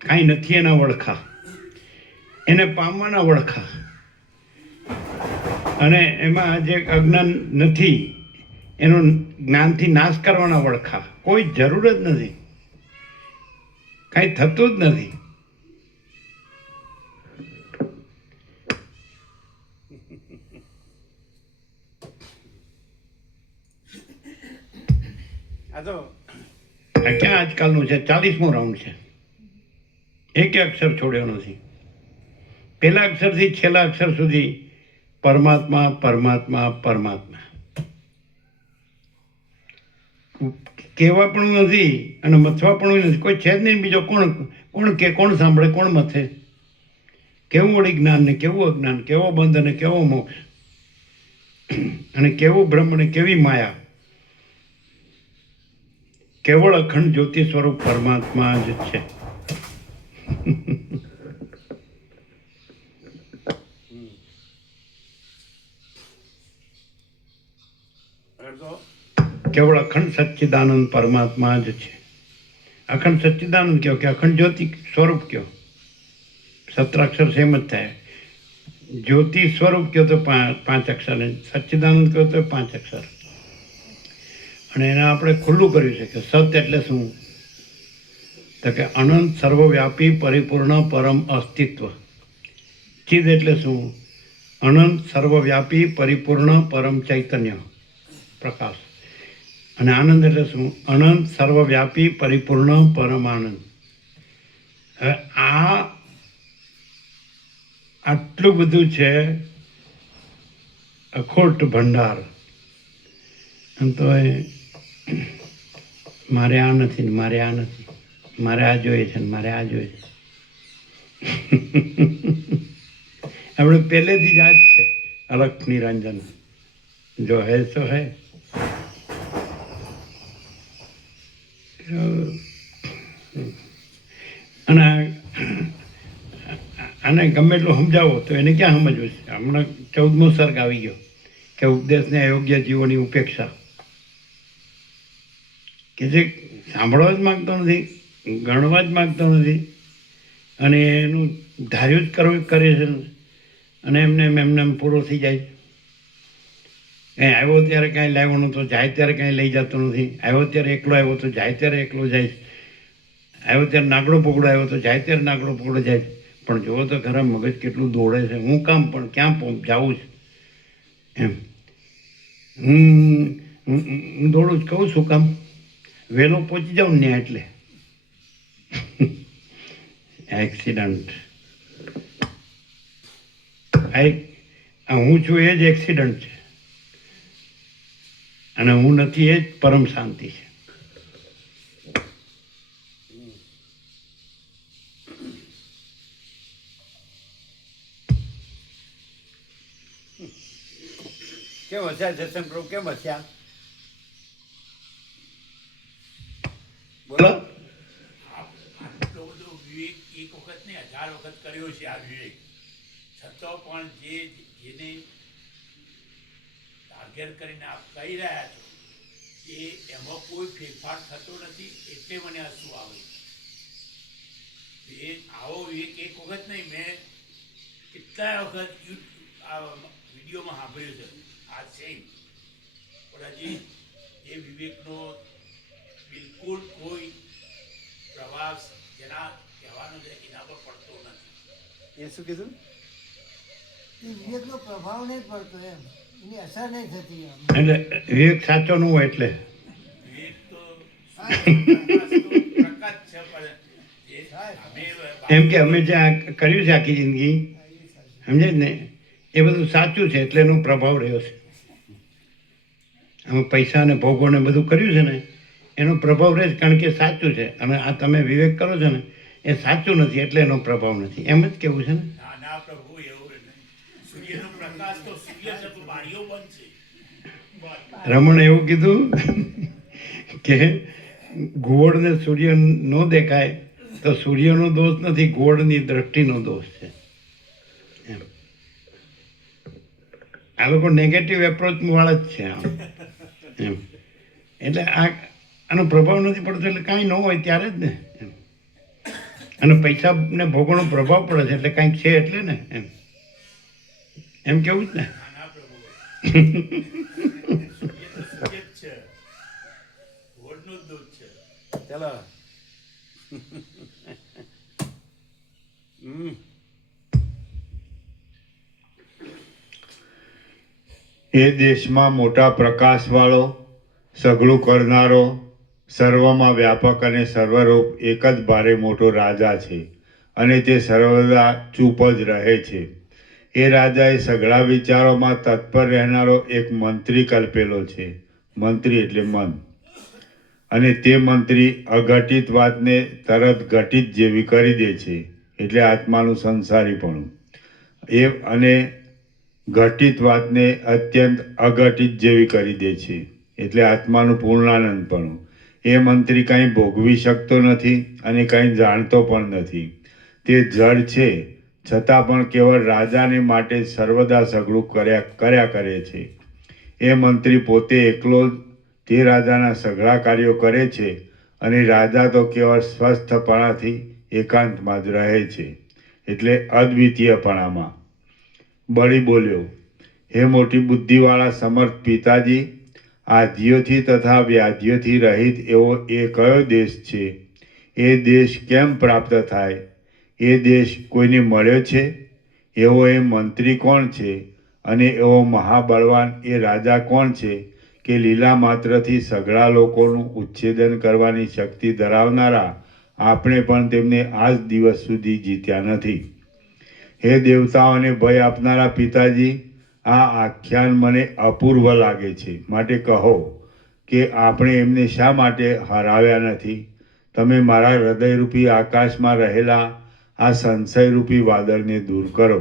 કાંઈ નથી એના વળખા, એને પામવાના વળખા. અને એમાં જે અજ્ઞાન નથી એનો જ્ઞાનથી નાશ કરવાના વળખા. કોઈ જરૂર જ નથી, કાંઈ થતું જ નથી. આ તો આ ક્યાં આજકાલનું છે? 40મો રાઉન્ડ છે. એક અક્ષર છોડ્યો નથી. પહેલા અક્ષરથી છેલ્લા અક્ષર સુધી પરમાત્મા, પરમાત્મા, પરમાત્મા. કહેવાપણું નથી અને મથવાપણું નથી. કોઈ છે જ નહીં. બીજો કોણ કે, કોણ સાંભળે, કોણ મથે? કેવું વળી જ્ઞાન ને કેવું અજ્ઞાન, કેવો બંધ અને કેવો મોક્ષ, અને કેવું બ્રહ્મ ને કેવી માયા. કેવળ અખંડ જ્યોતિ સ્વરૂપ પરમાત્મા જ છે. કેવળ અખંડ સચ્ચિદાનંદ પરમાત્મા જ છે. અખંડ સચ્ચિદાનંદ કહો કે અખંડ જ્યોતિ સ્વરૂપ કહો, સત્રાક્ષર સેમ જ થાય. જ્યોતિ સ્વરૂપ કહો તો પાંચ અક્ષર, ને સચ્ચિદાનંદ કહો તો 5 અક્ષર. અને એને આપણે ખુલ્લું કર્યું છે કે સત એટલે શું? તો કે અનંત સર્વવ્યાપી પરિપૂર્ણ પરમ અસ્તિત્વ. ચિદ એટલે શું? અનંત સર્વવ્યાપી પરિપૂર્ણ પરમ ચૈતન્ય પ્રકાશ. અને આનંદ એટલે શું? અનંત સર્વવ્યાપી પરિપૂર્ણ પરમ આનંદ. હવે આટલું બધું છે અખોટ ભંડાર. આમ તો મારે આ નથી ને મારે આ નથી, મારે આ જોઈએ છે ને મારે આ જોઈએ છે. આપણે પહેલેથી જ આ જ છે, અલગ નિરંજન. જો હે તો હે. અને આને ગમે એટલું સમજાવો તો એને ક્યાં સમજવું છે? હમણાં 14મો સર્ગ આવી ગયો કે ઉપદેશને અયોગ્ય જીવોની ઉપેક્ષા. કે જે સાંભળવા જ માગતો નથી, ગણવા જ માગતો નથી, અને એનું ધાર્યું જ કરવું કરે છે, અને એમને એમ પૂરો થઈ જાય. કાંઈ આવ્યો ત્યારે કાંઈ લાવ્યો નહોતો, જાય ત્યારે કાંઈ લઈ જતો નથી. આવ્યો ત્યારે એકલો આવ્યો તો જાય ત્યારે એકલો જાય. આવ્યો ત્યારે નાગડો પકડો આવ્યો તો જાય ત્યારે નાગડો પકડો જાય. પણ જુઓ તો ખરા મગજ કેટલું દોડે છે. હું કામ પણ ક્યાં જાઉં છું એમ. હું દોડું જ કહું છું કામ વહેલો પહોંચી જાઉં ને એટલે એક્સિડન્ટ. હું છું એ જ એક્સિડન્ટ છે, અને હું નથી એ જ પરમ શાંતિ છે. કેમ હસ્યા સત્સંગ પ્રભુ, કેમ હસ્યા? બોલો. આટલો બધો વિવેક એક વખત ને 1000 વખત કર્યો છે આ વિવેક, છતાં પણ જેને ટાર્ગેટ કરીને આપ કહી રહ્યા છો એ એમાં કોઈ ફેરફાર થતો નથી, એટલે મને હસવું આવે. આવો વિવેક એક વખત નહીં, મેં કેટલાય વખત વિડીયોમાં સાંભળ્યું છે આ સેમ. પણ હજી એ વિવેકનો બિલકુલ કોઈ પ્રવાસ જેના કહેવાનો છે એના પર પડતો નથી. એ શું કીધું? એ વિવેકનો પ્રભાવ નહીં પડતો, એમ એની અસર નહીં થતી એમ. એટલે વિવેક સાચો ન હોય એટલે વિવેક તો પ્રકાશ છે, પણ એમ કે અમે જે આ કર્યું છે આખી જિંદગી, સમજે જ ને, એ બધું સાચું છે એટલે એનો પ્રભાવ રહ્યો છે. અમે પૈસા ને ભોગો ને બધું કર્યું છે ને એનો પ્રભાવ રહે છે, કારણ કે સાચું છે. અને આ તમે વિવેક કરો છો ને એ સાચું નથી એટલે એનો પ્રભાવ નથી, એમ જ કેવું છે ને. નાના પ્રભુ એવું નહીં. સૂર્યનો પ્રકાશ તો સૂર્ય છે તો બાળીઓ બંધ છે. રમણે એવું કીધું કે ઘુવડને સૂર્ય ન દેખાય તો સૂર્યનો દોષ નથી, ઘુવડની દ્રષ્ટિનો દોષ છે. એમ આ લોકો નેગેટિવ એપ્રોચ વાળા જ છે આમ. એમ એટલે આનો પ્રભાવ નથી પડતો એટલે કાંઈ ન હોય ત્યારે જ ને એમ. અને પૈસા ને ભોગોનો પ્રભાવ પડે છે એટલે કાંઈક છે એટલે ને એમ. એમ કેવું જ ને. નાના પ્રભુ સૂર્ય જ છે, ઘોડનું જ દૂધ છે. ચાલો. એ દેશમાં મોટા પ્રકાશવાળો, સઘળું કરનારો, સર્વમાં વ્યાપક અને સર્વરૂપ એક જ ભારે મોટો રાજા છે, અને તે સર્વદા ચૂપ જ રહે છે. એ રાજાએ સઘળા વિચારોમાં તત્પર રહેનારો એક મંત્રી કલ્પેલો છે. મંત્રી એટલે મન. અને તે મંત્રી અઘટિત વાતને તરત ઘટિત જેવી કરી દે છે, એટલે આત્માનું સંસારીપણું. અને ઘટિત વાતને અત્યંત અઘટિત જેવી કરી દે છે, એટલે આત્માનું પૂર્ણાનંદપણું. એ મંત્રી કાંઈ ભોગવી શકતો નથી અને કાંઈ જાણતો પણ નથી. તે જડ છે છતાં પણ કેવળ રાજાને માટે સર્વદા સઘળું કર્યા કરે છે. એ મંત્રી પોતે એકલો જ તે રાજાના સઘળા કાર્યો કરે છે અને રાજા તો કેવળ સ્વસ્થપણાથી એકાંતમાં જ રહે છે, એટલે અદ્વિતીયપણામાં. બળી બોલ્યો, હે મોટી બુદ્ધિવાળા સમર્થ પિતાજી, આધિઓથી તથા વ્યાધિઓથી રહિત એવો એ કયો દેશ છે? એ દેશ કેમ પ્રાપ્ત થાય? એ દેશ કોઈને મળ્યો છે? એવો એ મંત્રી કોણ છે? અને એવો મહાબળવાન એ રાજા કોણ છે કે લીલા માત્રથી સઘળા લોકોનું ઉચ્છેદન કરવાની શક્તિ ધરાવનારા આપણે પણ તેમને આજ દિવસ સુધી જીત્યા નથી. હે દેવતાઓને ભય આપનારા પિતાજી, આ આખ્યાન મને અપૂર્વ લાગે છે, માટે કહો કે આપણે એમને શા માટે હરાવ્યા નથી? તમે મારા હૃદયરૂપી આકાશમાં રહેલા આ સંશયરૂપી વાદળને દૂર કરો.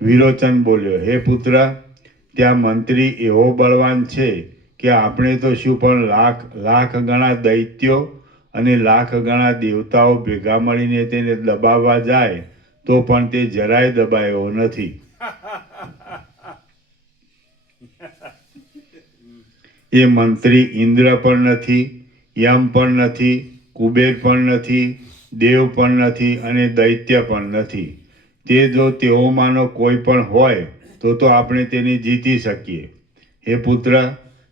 વિરોચન બોલ્યો, હે પુત્ર, ત્યાં મંત્રી એવો બળવાન છે કે આપણે તો શું પણ લાખ ગણા દૈત્યો અને લાખ ગણા દેવતાઓ ભેગા મળીને તેને દબાવવા જાય તો પણ તે જરાય દબાયો નથી. એ મંત્રી ઇન્દ્ર પણ નથી, યમ પણ નથી, કુબેર પણ નથી, દેવ પણ નથી અને દૈત્ય પણ નથી. તે જો તેઓમાંનો કોઈ પણ હોય તો આપણે તેને જીતી શકીએ. હે પુત્ર,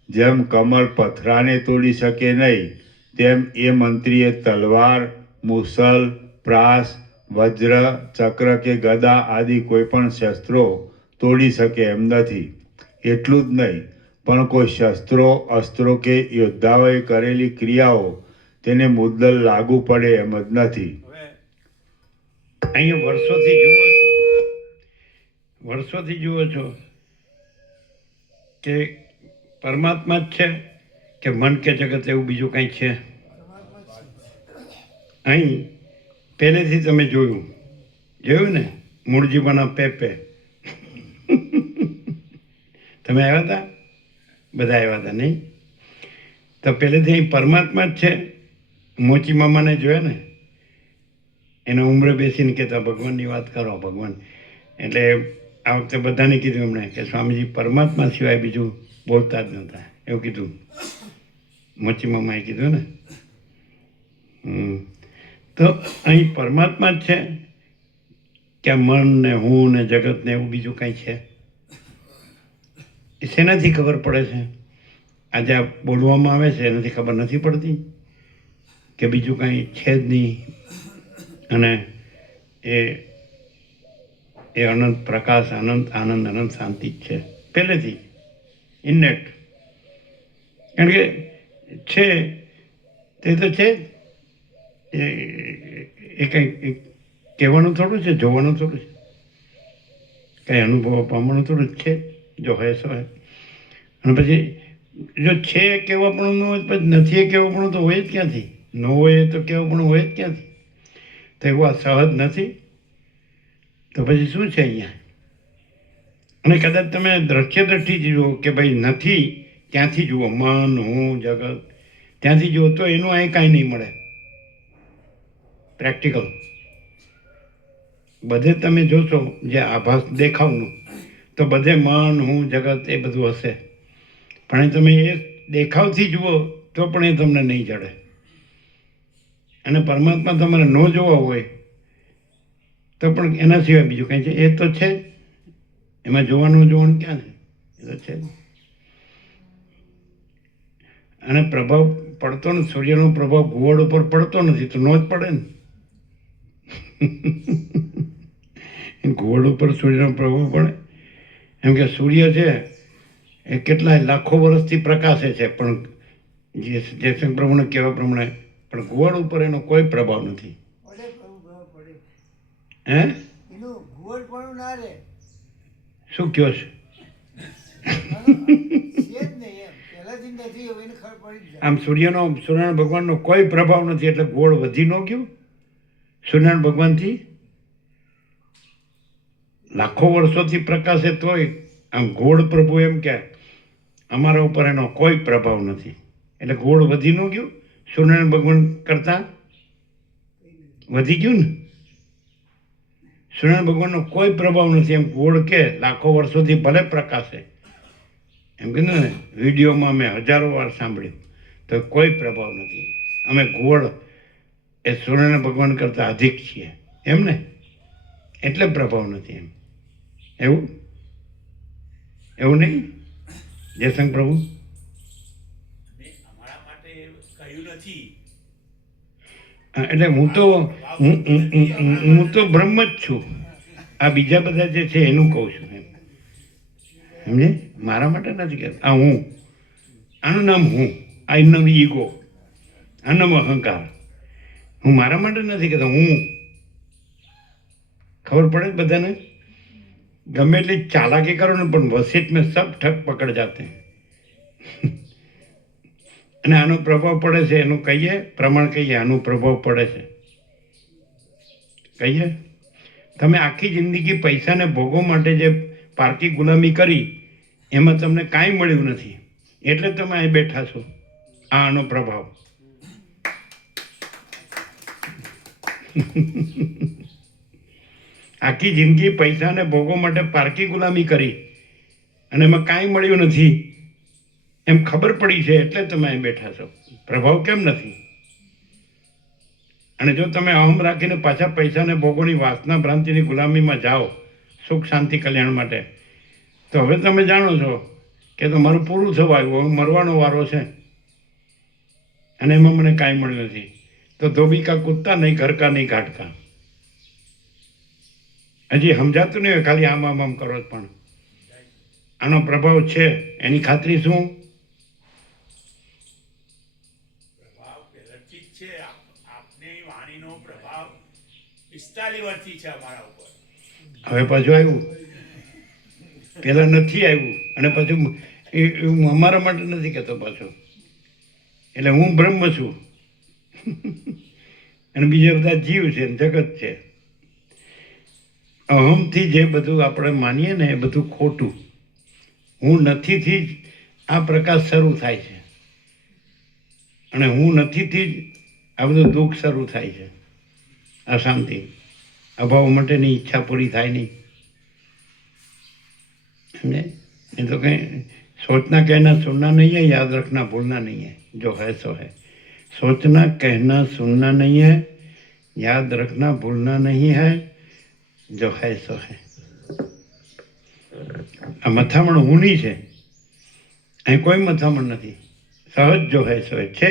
જેમ કમળ પથરાને તોડી શકે નહીં, તેમ એ મંત્રીએ તલવાર, મુસલ, પ્રાસ, વજ્ર, ચક્ર કે ગદા આદિ કોઈ પણ શસ્ત્રો તોડી શકે એમ નથી. એટલું જ નહીં, પણ કોઈ શસ્ત્રો, અસ્ત્રો કે યોદ્ધાઓએ કરેલી ક્રિયાઓ તેને મુદ્દલ લાગુ પડે એમ જ નથી. અહીંયા વર્ષોથી જુઓ છો કે પરમાત્મા જ છે કે મન કે જગત એવું બીજું કંઈ છે? પરમાત્મા જ છે. અહીં પહેલેથી તમે જોયું ને મૂળજીવાના પેપે તમે આવ્યા હતા? બધા આવ્યા હતા નહીં? તો પહેલેથી અહીં પરમાત્મા જ છે. મોચી મામાને જોયા ને, એના ઉંમરે બેસીને કહેતા ભગવાનની વાત કરો ભગવાન. એટલે આ વખતે બધાને કીધું એમણે કે સ્વામીજી પરમાત્મા સિવાય બીજું બોલતા જ નહોતા, એવું કીધું. મોચી મામાએ કીધું ને. તો અહીં પરમાત્મા જ છે કે મન ને હું ને જગત ને એવું બીજું કંઈ છે? એ શેનાથી ખબર પડે છે? આજે આ બોલવામાં આવે છે એનાથી ખબર નથી પડતી કે બીજું કંઈ છે જ નહીં, અને એ અનંત પ્રકાશ, અનંત આનંદ, અનંત શાંતિ જ છે પહેલેથી ઇન્નેટ. કારણ કે છે તે તો છે જ. એ કંઈ કહેવાનું થોડું છે, જોવાનું થોડું છે, કંઈ અનુભવ પામવાનું થોડું જ છે. જો હોય સો હોય. અને પછી જો છે કેવાપણું ન હોય પછી નથી કેવાપણું તો હોય જ ક્યાંથી? ન હોય તો કેવાપણું હોય જ ક્યાંથી? તો એવું આ સહજ નથી તો પછી શું છે અહીંયા? અને કદાચ તમે દ્રષ્ટિથી જુઓ કે ભાઈ નથી ત્યાંથી જુઓ, મન, હું, જગત ત્યાંથી જુઓ તો એનું અહીં કાંઈ નહીં મળે પ્રેક્ટિકલ. બધે તમે જોશો જે આભાસ દેખાવનું તો બધે મન, હું, જગત એ બધું હશે, પણ તમે એ દેખાવથી જુઓ તો પણ એ તમને નહીં જડે. અને પરમાત્મા તમારે ન જોવા હોય તો પણ એના સિવાય બીજું કંઈ છે? એ તો છે જ. એમાં જોવાનું ક્યાં છે? એ તો છે જ. અને પ્રભાવ પડતો ને, સૂર્યનો પ્રભાવ ઘુવડ ઉપર પડતો નથી તો નો જ પડે ને. ઘુવડ ઉપર સૂર્યનો પ્રભાવ પડે એમ કે સૂર્ય છે એ કેટલાય લાખો વર્ષથી પ્રકાશે છે, પણ જયશંકર પ્રભુને કહેવા પ્રમાણે પણ ઘુવડ ઉપર એનો કોઈ પ્રભાવ નથી. પડે પ્રભુ પડે. હે? એનું ઘુવડ પણ ના રહે. શું કહો છો? છે જ નહીં એમ. પહેલાથી નથી હવે એને ખબર પડી જ જાય. આમ સૂર્યનારાયણ ભગવાનનો કોઈ પ્રભાવ નથી એટલે ઘોળ વધી ન ગયું સૂર્યનારાયણ ભગવાનથી? લાખો વર્ષોથી પ્રકાશે તોય આમ ગોળ પ્રભુ એમ કે અમારા ઉપર એનો કોઈ પ્રભાવ નથી એટલે ગોળ વધી ન ગયું? સૂર્યનારાયણ ભગવાન કરતા વધી ગયું ને? સૂર્યનારાયણ ભગવાનનો કોઈ પ્રભાવ નથી એમ ગોળ કે લાખો વર્ષોથી ભલે પ્રકાશે એમ કીધું ને, વિડીયોમાં મેં હજારો વાર સાંભળ્યું તો કોઈ પ્રભાવ નથી. અમે ઘુવડ એ સૂર્યના ભગવાન કરતાં અધિક છીએ એમ ને, એટલે પ્રભાવ નથી એમ. એવું એવું નહીં જયશંકર પ્રભુ? અને અમારા માટે કહ્યું નથી. હા, એટલે હું તો બ્રહ્મ જ છું. આ બીજા બધા જે છે એનું કહું છું એમ, સમજે? મારા માટે નથી કહેતા. આ હું, આનું નામ હું, આ નામ ઈગો, આ નામ અહંકાર. હું મારા માટે નથી કહેતો, હું. ખબર પડે છે બધાને? ગમે એટલી ચાલાકી કરો ને પણ વસીત મેં સબ ઠક પકડ જાતે हैं. અને આનો પ્રભાવ પડે છે એનું કહીએ, પ્રમાણ કહીએ, આનો પ્રભાવ પડે છે કહીએ. તમે આખી જિંદગી પૈસાને ભોગવો માટે જે પારકી ગુલામી કરી એમાં તમને કાંઈ મળ્યું નથી, એટલે તમે અહીં બેઠા છો. આનો પ્રભાવ. આખી જિંદગી પૈસાને ભોગવો માટે પારકી ગુલામી કરી અને એમાં કાંઈ મળ્યું નથી એમ ખબર પડી છે, એટલે તમે અહીં બેઠા છો. પ્રભાવ કેમ નથી? અને જો તમે અહમ રાખીને પાછા પૈસાને ભોગોની વાસના ભ્રાંતિની ગુલામીમાં જાઓ સુખ શાંતિ કલ્યાણ માટે, તો હવે તમે જાણો છો કે તમારું પૂરું થવા આવ્યું, હવે મરવાનો વારો છે અને એમાં મને કાંઈ મળ્યું નથી. તો ધોબી કા કૂદતા નહીં, ઘર કા નહીં ઘાટકા. હજી સમજાતું નહીં હોય, ખાલી આમ કરો જ પણ આનો પ્રભાવ છે એની ખાતરી શું? પ્રભાવ પહેલેથી જ છે. આપની વાણીનો પ્રભાવ 45 વર્ષથી છે અમારા ઉપર. હવે પાછું આવ્યું, પેલા નથી આવ્યું અને પાછું એ હું અમારા માટે નથી કહેતો પાછો. એટલે હું બ્રહ્મ છું અને બીજા બધા જીવ છે, જગત છે. અહમથી જે બધું આપણે માનીએ ને એ બધું ખોટું. હું નથીથી જ આ પ્રકાશ શરૂ થાય છે અને હું નથીથી જ આ બધું દુઃખ શરૂ થાય છે, અશાંતિ, અભાવ માટેની ઈચ્છા પૂરી થાય નહીં. समझे? नहीं तो कहीं सोचना कहना सुनना नहीं है, याद रखना भूलना नहीं है, जो है सो है. सोचना कहना सुनना नहीं है, याद रखना भूलना नहीं है, जो है સો है. આ મથામણ ઊની છે, અહીં કોઈ મથામણ નથી. સહજ જો હે સો હે છે.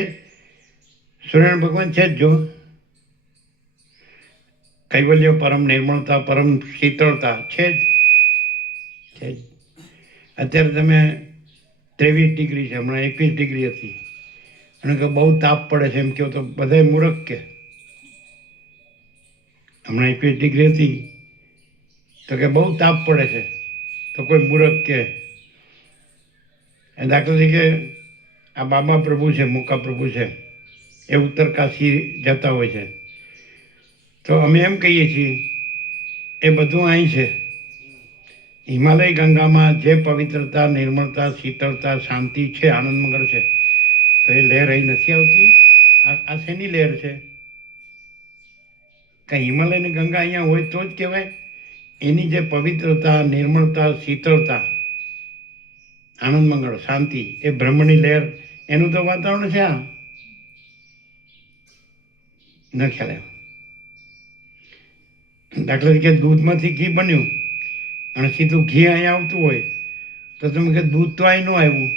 સૂર્યનારાયણ ભગવાન છે જ જો. કૈવલ્ય, પરમ નિર્મળતા, પરમ શીતળતા છે જ. અત્યારે તમે 23 ડિગ્રી છે, હમણાં 21 ડિગ્રી હતી અને કે બહુ તાપ પડે છે એમ કહો તો બધાય મૂર્ખ કે. હમણાં 21 ડિગ્રી હતી તો કે બહુ તાપ પડે છે તો કોઈ મૂર્ખ કે. દાખલા તરીકે આ બાબા પ્રભુ છે, મોકા પ્રભુ છે, એ ઉત્તર કાશી જતા હોય છે તો અમે એમ કહીએ છીએ એ બધું અહીં છે. હિમાલય ગંગામાં જે પવિત્રતા, નિર્મળતા, શીતળતા, શાંતિ છે, આનંદ મંગળ છે, તો એ લહેર અહીં નથી આવતી? આ શેની લહેર છે? કાંઈ હિમાલયની ગંગા અહીંયા હોય તો જ કહેવાય. એની જે પવિત્રતા, નિર્મળતા, શીતળતા, આનંદ મંગળ, શાંતિ, એ બ્રહ્મની લહેર, એનું તો વાતાવરણ છે. આ ન ખ્યાલ આવ્યો. દાખલા તરીકે દૂધમાંથી ઘી બન્યું અને સીધું ઘી અહીંયા આવતું હોય તો તમે કે દૂધ તો અહીં ન આવ્યું.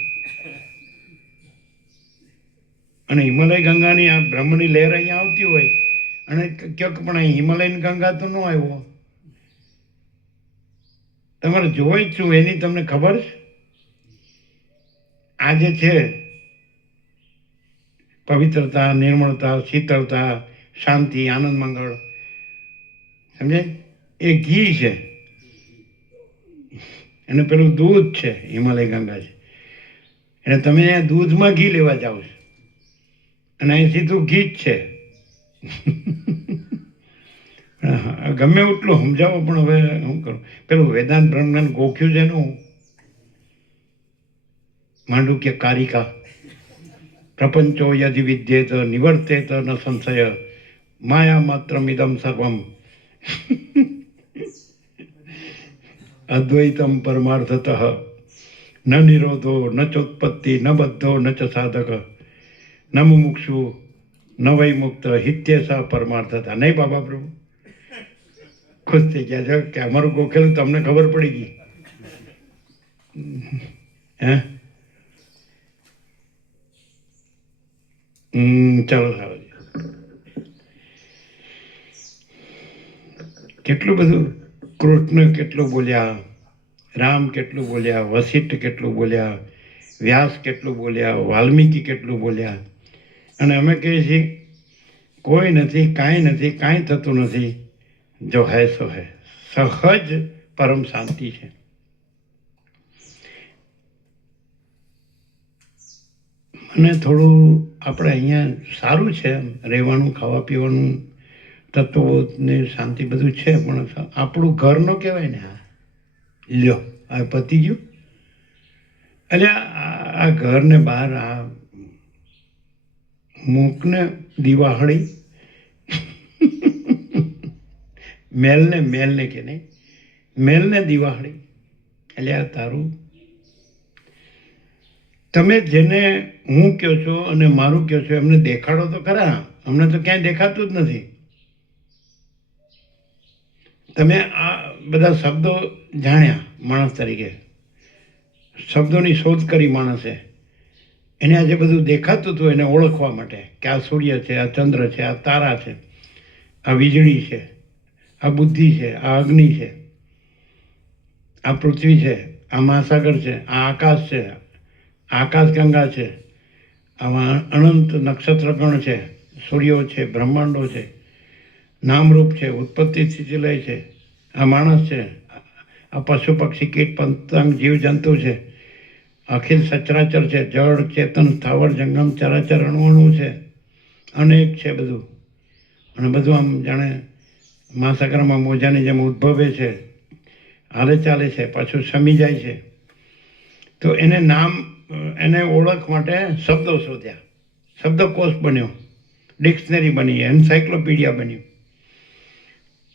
અને હિમાલય ગંગાની આ બ્રહ્મની લહેર અહીંયા આવતી હોય અને ક્યાંક પણ અહીં હિમાલયની ગંગા તો ન આવ્યો. તમારે જોઈ જ શું એની તમને ખબર છે? આ જે છે પવિત્રતા, નિર્મળતા, શીતળતા, શાંતિ, આનંદ મંગળ, સમજે? એ ઘી છે અને પેલું દૂધ છે, હિમાલય ગંગા છે. એટલે તમે અહીંયા દૂધમાં ઘી લેવા જાઓ છો અને અહીં સીધું ઘી જ છે. ગમે એટલું સમજાવો પણ હવે શું કરું? પેલું વેદાંત બ્રહ્મજ્ઞાન ગોખ્યું છે એનું માંડુક્ય કારિકા. પ્રપંચો યદિ વિદ્યેત નિવર્તેત ન સંશય માયા માત્રમિદમ સર્વમ અદ્વૈતમ પરમાર્થતઃ ન નિરોધો ન ચોત્પત્તિ ન બધ્ધો ન ચ સાધક ન મુમુક્ષુ નવય મુક્ત હિત્ય સહ પરમાર્થ હતા નહીં બાબા પ્રભુ? ખુશ થઈ ગયા છો કે અમારું ગોખેલું તમને ખબર પડી ગઈ. હે ચાલો સારું. કેટલું બધું કૃષ્ણ કેટલું બોલ્યા, રામ કેટલું બોલ્યા, વશિષ્ઠ કેટલું બોલ્યા, વ્યાસ કેટલું બોલ્યા, વાલ્મીકી કેટલું બોલ્યા, અને અમે કહીએ છીએ કોઈ નથી, કાંઈ નથી, કાંઈ થતું નથી, જો હૈ સો હૈ. સહજ પરમ શાંતિ છે. મને થોડું આપણે અહીંયા સારું છે રહેવાનું, ખાવા પીવાનું, તત્વો ને શાંતિ બધું છે, પણ આપણું ઘર ન કહેવાય ને. આ લ્યો આ પતી ગયું. એટલે આ ઘરને બહાર આ મૂકને દિવાહળી મેલને કે નહીં, મેલને દિવાહળી. એટલે આ તારું તમે જેને હું કહો છો અને મારું કહો છો એમને દેખાડો તો ખરા. અમને તો ક્યાંય દેખાતું જ નથી. તમે આ બધા શબ્દો જાણ્યા માણસ તરીકે, શબ્દોની શોધ કરી માણસે. એને આજે બધું દેખાતું હતું એને ઓળખવા માટે કે આ સૂર્ય છે, આ ચંદ્ર છે, આ તારા છે, આ વીજળી છે, આ બુદ્ધિ છે, આ અગ્નિ છે, આ પૃથ્વી છે, આ મહાસાગર છે, આ આકાશ છે, આકાશગંગા છે, આમાં અનંત નક્ષત્રગણ છે, સૂર્યો છે, બ્રહ્માંડો છે, નામરૂપ છે, ઉત્પત્તિ સ્થિતિ લય છે, આ માણસ છે, આ પશુ પક્ષી કીટ પતંગ જીવજંતુ છે, અખિલ સચરાચર છે, જળ ચેતન સ્થાવર જંગમ ચરાચર અણુ છે, અનેક છે બધું. અને બધું આમ જાણે મહાસાગરમાં મોજાની જેમ ઉદ્ભવે છે, હાલે ચાલે છે, પાછું શમી જાય છે. તો એને નામ, એને ઓળખ માટે શબ્દો શોધ્યા, શબ્દકોશ બન્યો, ડિક્શનરી બની, એન્સાઇક્લોપીડિયા બન્યું.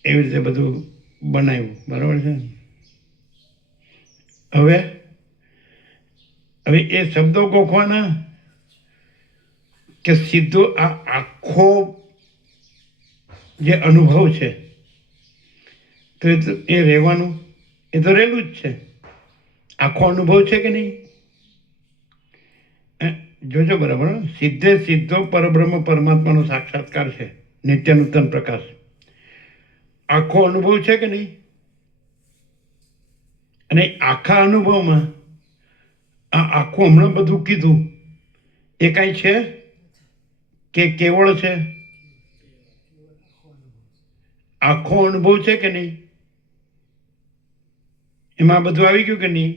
એવી રીતે બધું બનાવ્યું. બરાબર છે. હવે એ શબ્દો ગોખવાના કે સીધો આ આખો જે અનુભવ છે તો એ રહેવાનું, એ તો રહેલું જ છે. આખો અનુભવ છે કે નહીં? જોજો બરાબર. સીધે સીધો પરબ્રહ્મ પરમાત્માનો સાક્ષાત્કાર છે, નિત્ય નૂતન પ્રકાશ. આખો અનુભવ છે કે નહીં? અને આખા અનુભવમાં આ આખું હમણાં બધું કીધું એ કાંઈ છે કે કેવળ છે? આખો અનુભવ છે કે નહીં? એમાં બધું આવી ગયું કે નહીં?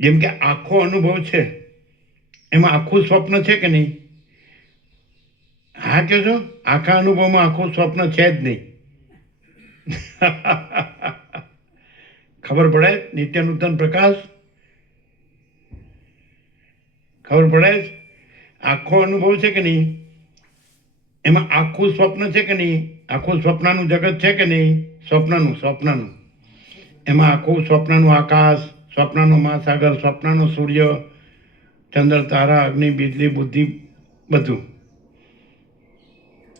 જેમ કે આખો અનુભવ છે એમાં આખું સ્વપ્ન છે કે નહીં? હા કહો છો. આખા અનુભવમાં આખું સ્વપ્ન છે જ નહીં. ખબર પડે? નિત્ય નૂતન પ્રકાશ ખબર પડે? આખો અનુભવ છે કે નહીં? એમાં આખું સ્વપ્ન છે કે નહીં? આખું સ્વપ્નનું જગત છે કે નહીં? સ્વપ્નનું એમાં આખું સ્વપ્નનું આકાશ, સ્વપ્નનો મહાસાગર, સ્વપ્નનો સૂર્ય, ચંદ્ર, તારા, અગ્નિ, બીજળી, બુદ્ધિ, બધું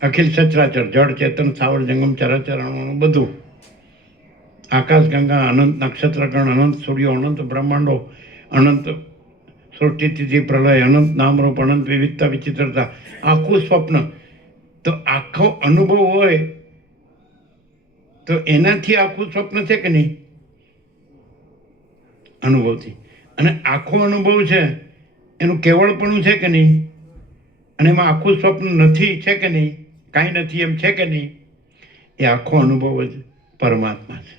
અખિલ સચરાચર, જળ ચેતન સ્થાવર જંગમ ચરાચર અણુ, બધું આકાશ ગંગા, અનંત નક્ષત્રગણ, અનંત સૂર્યો, અનંત બ્રહ્માંડો, અનંત સૃષ્ટિ સ્થિતિ પ્રલય, અનંત નામરૂપ, અનંત વિવિધતા વિચિત્રતા, આખું સ્વપ્ન. તો આખો અનુભવ હોય તો એનાથી આખું સ્વપ્ન છે કે નહીં? અનુભવથી. અને આખો અનુભવ છે એનું કેવળપણું છે કે નહીં? અને એમાં આખું સ્વપ્ન નથી છે કે નહીં? કાંઈ નથી એમ છે કે નહીં? એ આખો અનુભવ જ પરમાત્મા છે.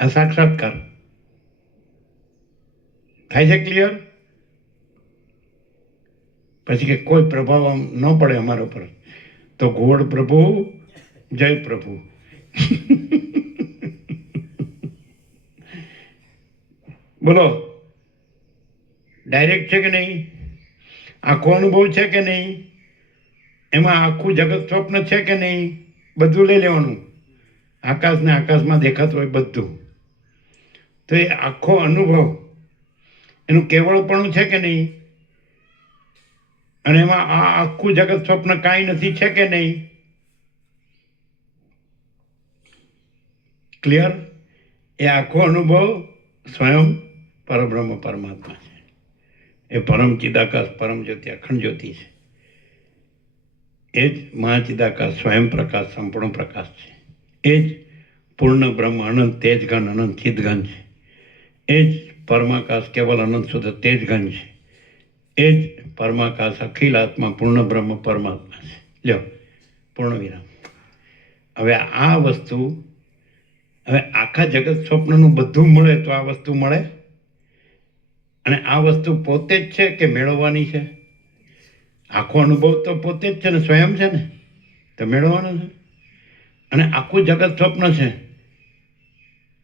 આ સાક્ષાત્કાર થાય છે. ક્લિયર? પછી કે કોઈ પ્રભાવ આમ ન પડે અમારા પર તો ગોળ પ્રભુ, જય પ્રભુ. બોલો, ડાયરેક્ટ છે કે નહીં? આખો અનુભવ છે કે નહીં? એમાં આખું જગત સ્વપ્ન છે કે નહીં? બધું લઈ લેવાનું. આકાશને આકાશમાં દેખાતું હોય બધું. તો એ આખો અનુભવ એનું કેવળપણું છે કે નહીં? અને એમાં આ આખું જગત સ્વપ્ન કાંઈ નથી, છે કે નહીં? ક્લિયર? એ આખો અનુભવ સ્વયં પરબ્રહ્મ પરમાત્મા છે. એ પરમ ચિદાકાશ પરમ જ્યોતિ અખંડ જ્યોતિ છે. એ જ મહાચિદાકાશ સ્વયં પ્રકાશ સંપૂર્ણ પ્રકાશ છે. એ જ પૂર્ણ બ્રહ્મ અનંત તેજ ઘન અનંત ચિદ ઘન છે. એ જ પરમાકાશ કેવલ અનંત શુદ્ધ તેજ ઘન છે. એ જ પરમાકાશ અખિલ આત્મા પૂર્ણ બ્રહ્મ પરમાત્મા છે. લ્યો, પૂર્ણ વિરામ. હવે આ વસ્તુ, હવે આખા જગત સ્વપ્નનું બધું મળે તો આ વસ્તુ મળે? અને આ વસ્તુ પોતે જ છે કે મેળવવાની છે? આખો અનુભવ તો પોતે જ છે ને, સ્વયં છે ને, તો મેળવવાનો છે. અને આખું જગત સ્વપ્ન છે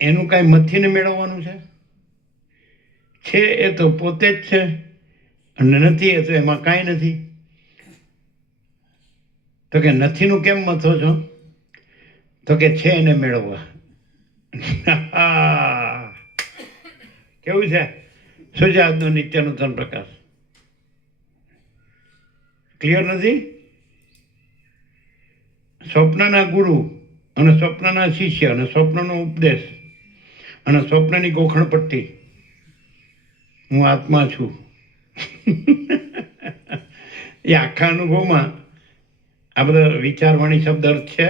એનું કાંઈ મથીને મેળવવાનું છે? છે એ તો પોતે જ છે, અને નથી એ તો એમાં કાંઈ નથી. તો કે નથીનું કેમ મથો છો? તો કે છે એને મેળવવા. કેવું છે? શું છે આજનો નિત્યનૂતન પ્રકાશ? ક્લિયર નથી? સ્વપ્નના ગુરુ અને સ્વપ્નના શિષ્ય અને સ્વપ્નનો ઉપદેશ અને સ્વપ્નની ગોખણપટ્ટી, હું આત્મા છું. એ આખા અનુભવમાં આ બધા વિચારવાણી શબ્દ અર્થ છે.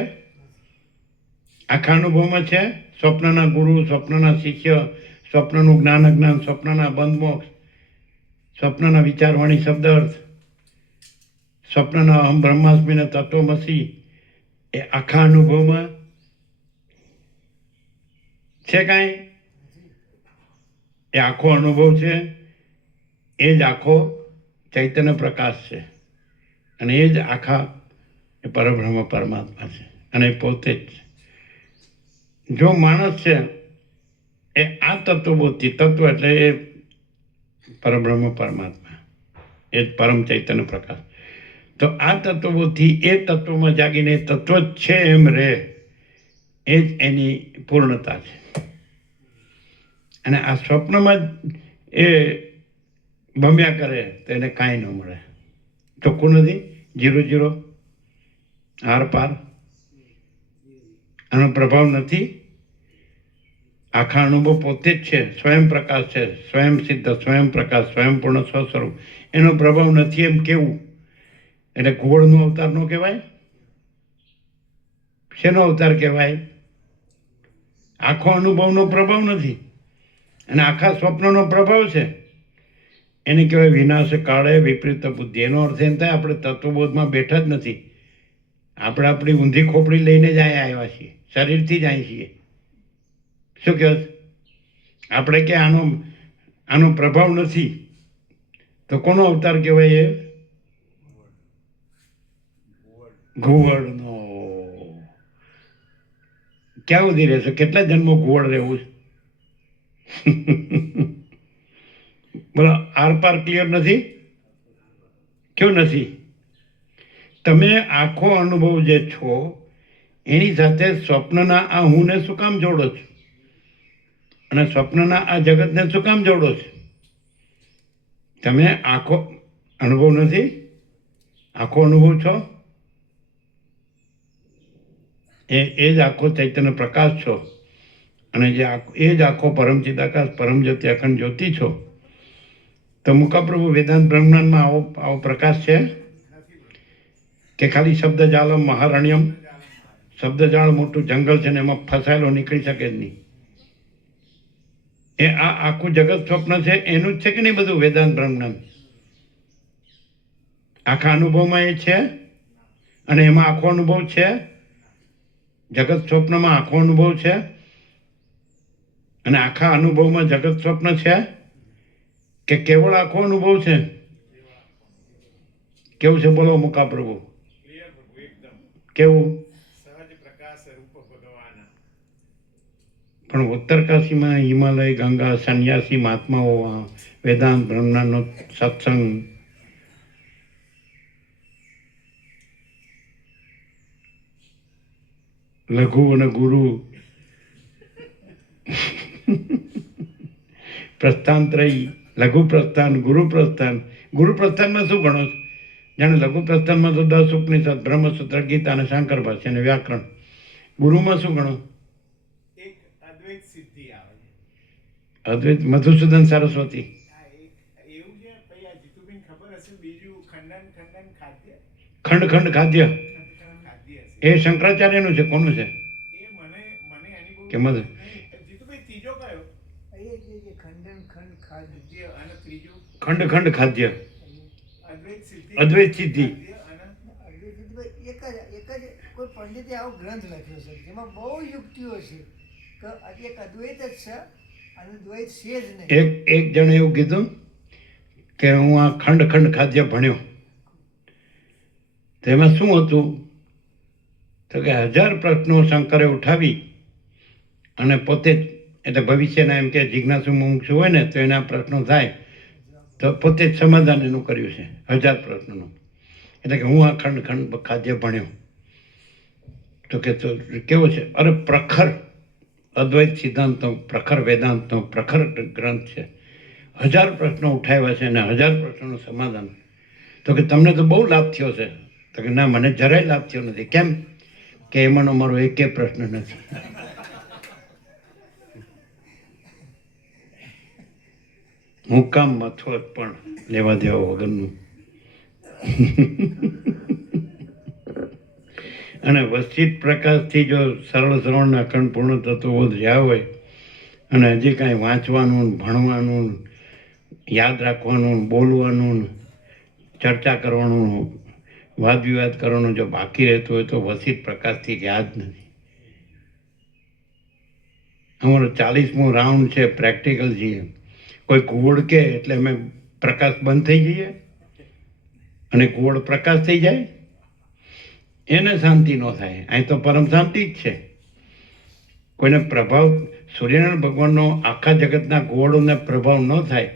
આખા અનુભવમાં છે સ્વપ્નના ગુરુ, સ્વપ્નના શિષ્ય, સ્વપ્નનું જ્ઞાન અજ્ઞાન, સ્વપ્નના બંધ મોક્ષ, સ્વપ્નના વિચારવાણી શબ્દ અર્થ, સ્વપ્નના અહમ બ્રહ્માસ્મિને તત્વમસી. એ આખા અનુભવમાં છે કાંઈ? એ આખો અનુભવ છે, એ જ આખો ચૈતન્ય પ્રકાશ છે, અને એ જ આખા એ પરબ્રહ્મ પરમાત્મા છે, અને એ પોતે જ છે. જો માણસ છે એ આ તત્વબોધથી, તત્વ એટલે એ પરબ્રહ્મ પરમાત્મા, એ જ પરમ ચૈતન્ય પ્રકાશ, તો આ તત્વોથી એ તત્વમાં જાગીને એ તત્વ જ છે એમ રહે, એ જ એની પૂર્ણતા છે. અને આ સ્વપ્નમાં જ એ ભમ્યા કરે તો એને કાંઈ ન મળે. ચોખ્ખું નથી? 0-0 આર પાર, આનો પ્રભાવ નથી. આખા અનુભવ પોતે જ છે, સ્વયં પ્રકાશ છે, સ્વયં સિદ્ધ, સ્વયં પ્રકાશ, સ્વયં પૂર્ણ સ્વસ્વરૂપ. એનો પ્રભાવ નથી એમ કેવું એટલે ઘોડનો અવતાર નો કહેવાય? શેનો અવતાર કહેવાય? આખો અનુભવનો પ્રભાવ નથી, અને આખા સ્વપ્નનો પ્રભાવ છે. એને કહેવાય વિનાશ કાળે વિપરીત બુદ્ધિ. એનો અર્થ એમ થાય આપણે તત્વબોધમાં બેઠા જ નથી, આપણે આપણી ઊંધી ખોપડી લઈને જ અહીંયા આવ્યા છીએ, શરીરથી જ અહીં છીએ. શું કહે? આપણે કે આનો પ્રભાવ નથી, તો કોનો અવતાર કહેવાય? એ ઘુવડનો. ક્યાં સુધી રહેશે? કેટલા જન્મો ઘુવડ રહેવું છે? બોલો, આર પાર ક્લિયર નથી? કેવું નથી? તમે આખો અનુભવ જે છો એની સાથે સ્વપ્નના આ હુંને શું કામ જોડો છો? અને સ્વપ્નના આ જગતને શું કામ જોડો છો? તમે આખો અનુભવ નથી? આખો અનુભવ છો? એ જ આખો ચૈતન્ય પ્રકાશ છો, અને એ જ આખો પરમ ચિદાકાશ પરમ જ્યોતિ અખંડ જ્યોતિ છો. તો મુકાપ્રભુ વેદાંત બ્રહ્માંડમાં આવો પ્રકાશ છે કે ખાલી શબ્દજાલમ મહારણ્યમ? શબ્દજાળ મોટું જંગલ છે ને એમાં ફસાયેલો નીકળી શકે જ નહીં. એ આ આખું જગત સ્વપ્ન છે એનું જ છે કે નહીં બધું વેદાંત બ્રહ્માંડ? આખા અનુભવમાં એ છે, અને એમાં આખો અનુભવ છે. જગત સ્વપ્નમાં આખો અનુભવ છે, અને આખા અનુભવમાં જગત સ્વપ્ન છે કે કેવળ આખો અનુભવ છે? કેવું છે બોલો મુકાપ્રભુ? કેવું? પણ ઉત્તરકાશીમાં હિમાલય, ગંગા, સંન્યાસી મહાત્માઓ વેદાંત બ્રહ્માંડનો સત્સંગ, લઘુ અને ગુરુ, પ્રસ્થાન ત્રયી, લઘુ પ્રસ્થાન, ગુરુ પ્રસ્થાન. ગુરુ પ્રસ્થાનમાં શું ગણો? જાણે લઘુ પ્રસ્થાનમાં તો 10 ઉપનિષદ, બ્રહ્મસૂત્ર, ગીતા અને શંકર ભાષ્ય અને વ્યાકરણ. ગુરુમાં શું ગણો? એક અદ્વૈત સિદ્ધિ આવે છે. અદ્વૈત મધુસૂદન સરસ્વતી. આ એક એવું છે. પછી આ જીતુબેન ખબર હશે બીજું ખંડન ખાદ્ય ખંડ ખંડ ખાદ્ય. ખંડ ખાદ્ય હશે. એ શંકરાચાર્યનું છે. કોનું છે? એ મને એની બહુ કે મધ? નહીં. જીતુભાઈ ત્રીજો કયો? અહીંયા જે ખંડન ખંડ ખાદ્ય જે અને ત્રીજું ખંડ ખંડ ખાદ્ય. અદ્વૈત સિદ્ધિ. અદ્વૈત સિદ્ધિ. અને અદ્વૈતભાઈ એક જ કોઈ પંડિતે આવો ગ્રંથ લખ્યો છે જેમાં બહુ યુક્તિઓ છે કે એક અદ્વૈત જ છે અને દ્વૈત છે જ નહીં. એક જણે એવું કીધું કે હું આ ખંડ ખંડ ખાદ્ય ભણ્યો. તેમાં શું હતું તો કે 1000 પ્રશ્નો શંકરે ઉઠાવી અને પોતે જ, એટલે ભવિષ્યના એમ કે જિજ્ઞાસુ મુમુક્ષુ હોય ને તો એના પ્રશ્નો થાય તો પોતે જ સમાધાન એનું કર્યું છે 1000 પ્રશ્નોનું. એટલે કે હું આ ખંડ ખંડ ખાદ્ય ભણ્યો. તો કે તો કેવો છે? અરે પ્રખર અદ્વૈત સિદ્ધાંતનો, પ્રખર વેદાંતનો પ્રખર ગ્રંથ છે. 1000 પ્રશ્નો ઉઠાવ્યા છે અને 1000 પ્રશ્નોનું સમાધાન. તો કે તમને તો બહુ લાભ થયો છે. તો કે ના, મને જરાય લાભ થયો નથી. કેમ? કે એમાંનો મારો એકેય પ્રશ્ન નથી. હું કામ મથો પણ લેવા દેવા વગરનું. અને વસ્તિત પ્રકાશથી જો સરળ શ્રવણ અખંડ પૂર્ણ તત્વો રહ્યા હોય અને હજી કાંઈ વાંચવાનું, ભણવાનું, યાદ રાખવાનું, બોલવાનું, ચર્ચા કરવાનું, વાદ વિવાદ કરવાનું જો બાકી રહેતું હોય તો વસિત પ્રકાશથી રહ્યા જ નથી. અમારો 40મો રાઉન્ડ છે, પ્રેક્ટિકલ છીએ. કોઈ કુવડ કે એટલે અમે પ્રકાશ બંધ થઈ જઈએ અને કુવડ પ્રકાશ થઈ જાય? એને શાંતિ ન થાય. અહીં તો પરમ શાંતિ જ છે. કોઈને પ્રભાવ, સૂર્યનારાયણ ભગવાનનો આખા જગતના કુવડોને પ્રભાવ ન થાય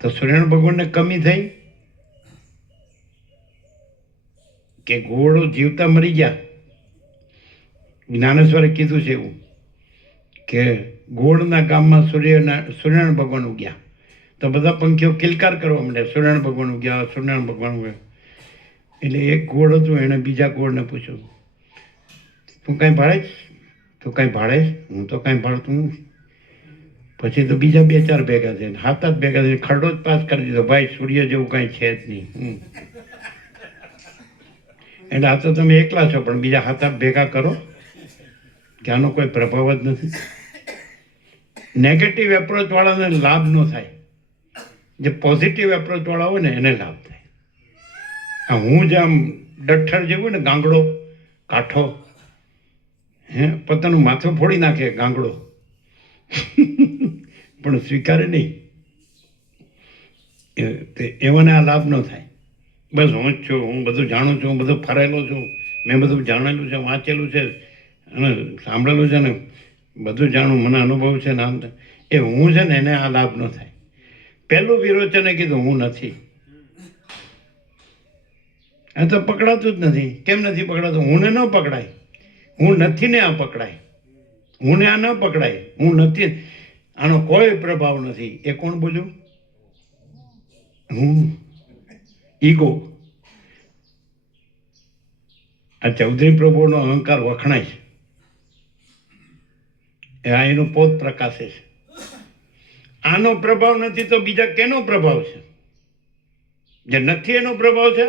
તો સૂર્યનારાયણ ભગવાનને કમી થઈ કે કુવડો જીવતા મરી ગયા? જ્ઞાનેશ્વરે કીધું છે એવું કે ગોળના ગામમાં સૂર્યનારાયણ ભગવાન ઉગ્યા તો બધા પંખીઓ કિલકાર કરવા માંડ્યા, સૂર્યનારાયણ ભગવાન ઉગ્યા, સૂર્યનારાયણ ભગવાન ઉગ્યા. એટલે એક ગોળ હતું, એણે બીજા ગોળને પૂછ્યું, તું કાંઈ ભાડે? તું કાંઈ ભાડે? હું તો કાંઈ ભાડતું નથી. પછી તો બીજા 2-4 ભેગા થયા, 7-8 ભેગા થઈને ખરડો જ પાસ કરી દીધો, ભાઈ સૂર્ય જેવું કાંઈ છે જ નહીં. એટલે આ તો તમે એકલા છો, પણ બીજા 7-8 ભેગા કરો કે આનો કોઈ પ્રભાવ જ નથી. નેગેટિવ એપ્રોચ વાળાને લાભ ન થાય, જે પોઝિટિવ એપ્રોચ વાળા હોય ને એને લાભ થાય. હું જ આમ ડઠ્ઠર જેવું ને, ગાંગડો કાઠો, પોતાનું માથું ફોડી નાખે ગાંગડો, પણ સ્વીકારે નહીં. એવાને આ લાભ ન થાય. બસ હું જ છું, હું બધું જાણું છું, હું બધું ફરેલો છું, મેં બધું જાણેલું છે, વાંચેલું છે અને સાંભળેલું છે ને બધું જાણું, મને અનુભવ છે ને આમ. એ હું છે ને એને આ લાભ ન થાય. પહેલું વિરોચને કીધું હું નથી. આ તો પકડાતું જ નથી. કેમ નથી પકડાતું? હું ને ન પકડાય, હું નથી ને આ પકડાય, હું ને આ ન પકડાય, હું નથી, આનો કોઈ પ્રભાવ નથી. એ કોણ બોલ્યું? હું. ઈગો. આ ચૌધરી પ્રભુનો અહંકાર વખણાય છે. આ એનું પોત પ્રકાશે છે. આનો પ્રભાવ નથી તો બીજા કેનો પ્રભાવ છે? જે નથી એનો પ્રભાવ છે.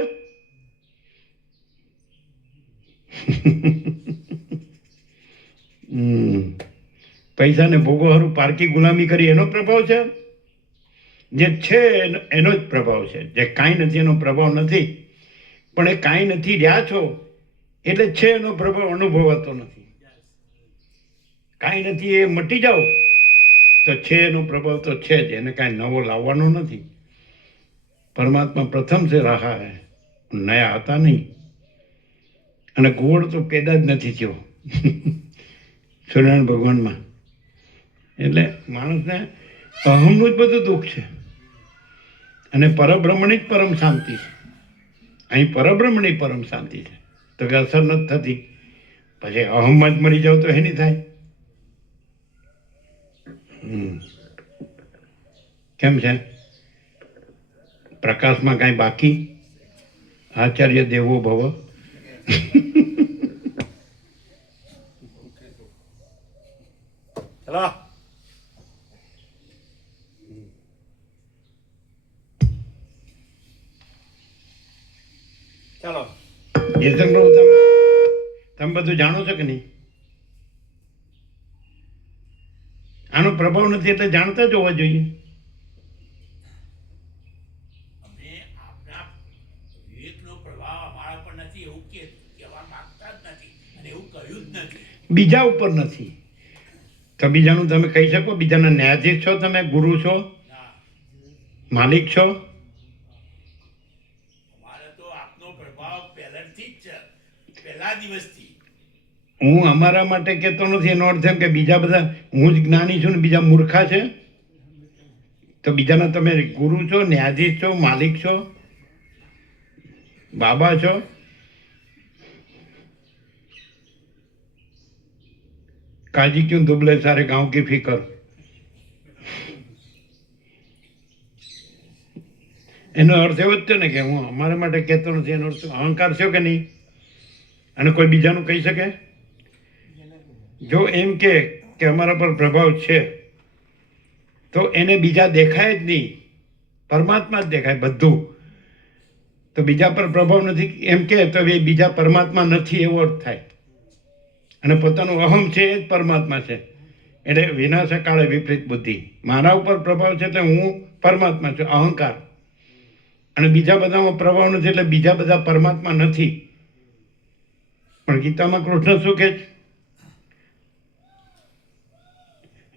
પૈસાને ભોગો હારું પારકી ગુલામી કરી એનો પ્રભાવ છે. જે છે એનો જ પ્રભાવ છે. જે કાંઈ નથી એનો પ્રભાવ નથી. પણ એ કાંઈ નથી રહ્યા છો એટલે છે એનો પ્રભાવ અનુભવાતો નથી. કાંઈ નથી એ મટી જાઓ તો છે એનો પ્રભાવ તો છે જ. એને કાંઈ નવો લાવવાનો નથી. પરમાત્મા પ્રથમ છે રહા હૈ, નયા હતા નહીં. અને ગોળ તો પેદા જ નથી થયો સૂર્યનારાયણ ભગવાનમાં. એટલે માણસને અહમનું જ બધું દુઃખ છે અને પરબ્રહ્મની જ પરમ શાંતિ છે. અહીં પરબ્રહ્મની પરમ શાંતિ છે. તો કે અસર નથી થતી. પછી અહમમાં જ મરી જાવ તો એની થાય. કેમ છે? પ્રકાશમાં કાંઈ બાકી આચાર્ય દેવો ભવ. ચલો ચાલો જયશંકર પ્રભુ, તમે બધું જાણો છો કે નહીં? આનો પ્રભાવ નથી એટલે જાણતા જ હોવા જોઈએ. અમે આપણા વિવેકનો પ્રભાવ અમારા પર નથી એવું કહેવા માંગતા જ નથી અને એવું કહ્યું જ નથી. બીજા ઉપર નથી તો બીજાનું તમે કહી શકો? બીજાના ન્યાયાધીશ છો તમે? ગુરુ છો? ના, માલિક છો? અમારે તો આપનો પ્રભાવ પહેલાથી જ છે, પહેલા દિવસથી. હું અમારા માટે કહેતો નથી. એનો અર્થ એમ કે બીજા બધા, હું જ જ્ઞાની છું ને બીજા મૂર્ખા છે? તો બીજાના તમે ગુરુ છો, ન્યાયાધીશ છો, માલિક છો, બાબા છો? કાજી ક્यों दुबले सारे गांव की फिकर. એનો અર્થ એવો જ છે ને કે હું અમારા માટે કહેતો નથી. એનો અર્થ અહંકાર છે કે નહીં? અને કોઈ બીજાનું કહી શકે? જો એમ કે અમારા પર પ્રભાવ છે તો એને બીજા દેખાય જ નહીં, પરમાત્મા જ દેખાય બધું. તો બીજા પર પ્રભાવ નથી એમ કે તો એ બીજા પરમાત્મા નથી એવો અર્થ થાય. અને પોતાનું અહમ છે એ જ પરમાત્મા છે. એટલે વિનાશકાળે વિપરીત બુદ્ધિ. મારા ઉપર પ્રભાવ છે એટલે હું પરમાત્મા છું, અહંકાર. અને બીજા બધામાં પ્રભાવ નથી એટલે બીજા બધા પરમાત્મા નથી. પણ ગીતામાં કૃષ્ણ શું કહે છે?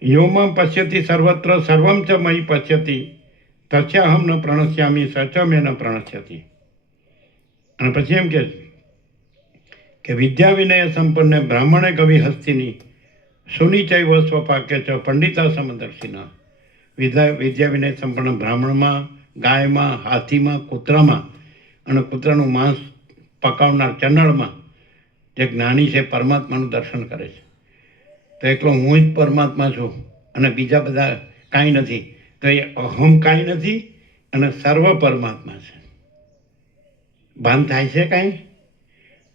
યોમાં પશ્યતિ સર્વત્ર સર્વમ ચ મયી પશ્યતિ તસ્યાહમ ન પ્રણશ્યામી સચ મે ન પ્રણશ્યતિ. અને પછી એમ કે વિદ્યા વિનય સંપન્ન બ્રાહ્મણે કવિ હસ્તિની સુનિચૈવ સ્વપાક્ય ચ પંડિતા સમદર્શિના. વિદ્યા વિનય સંપન્ન બ્રાહ્મણમાં, ગાયમાં, હાથીમાં, કૂતરામાં અને કૂતરાનું માંસ પકાવનાર ચંડાળમાં જે જ્ઞાની છે પરમાત્માનું દર્શન કરે છે. તો એકલો હું જ પરમાત્મા છું અને બીજા બધા કાંઈ નથી. તો એ અહમ કાંઈ નથી અને સર્વ પરમાત્મા છે. ભાન થાય છે કાંઈ?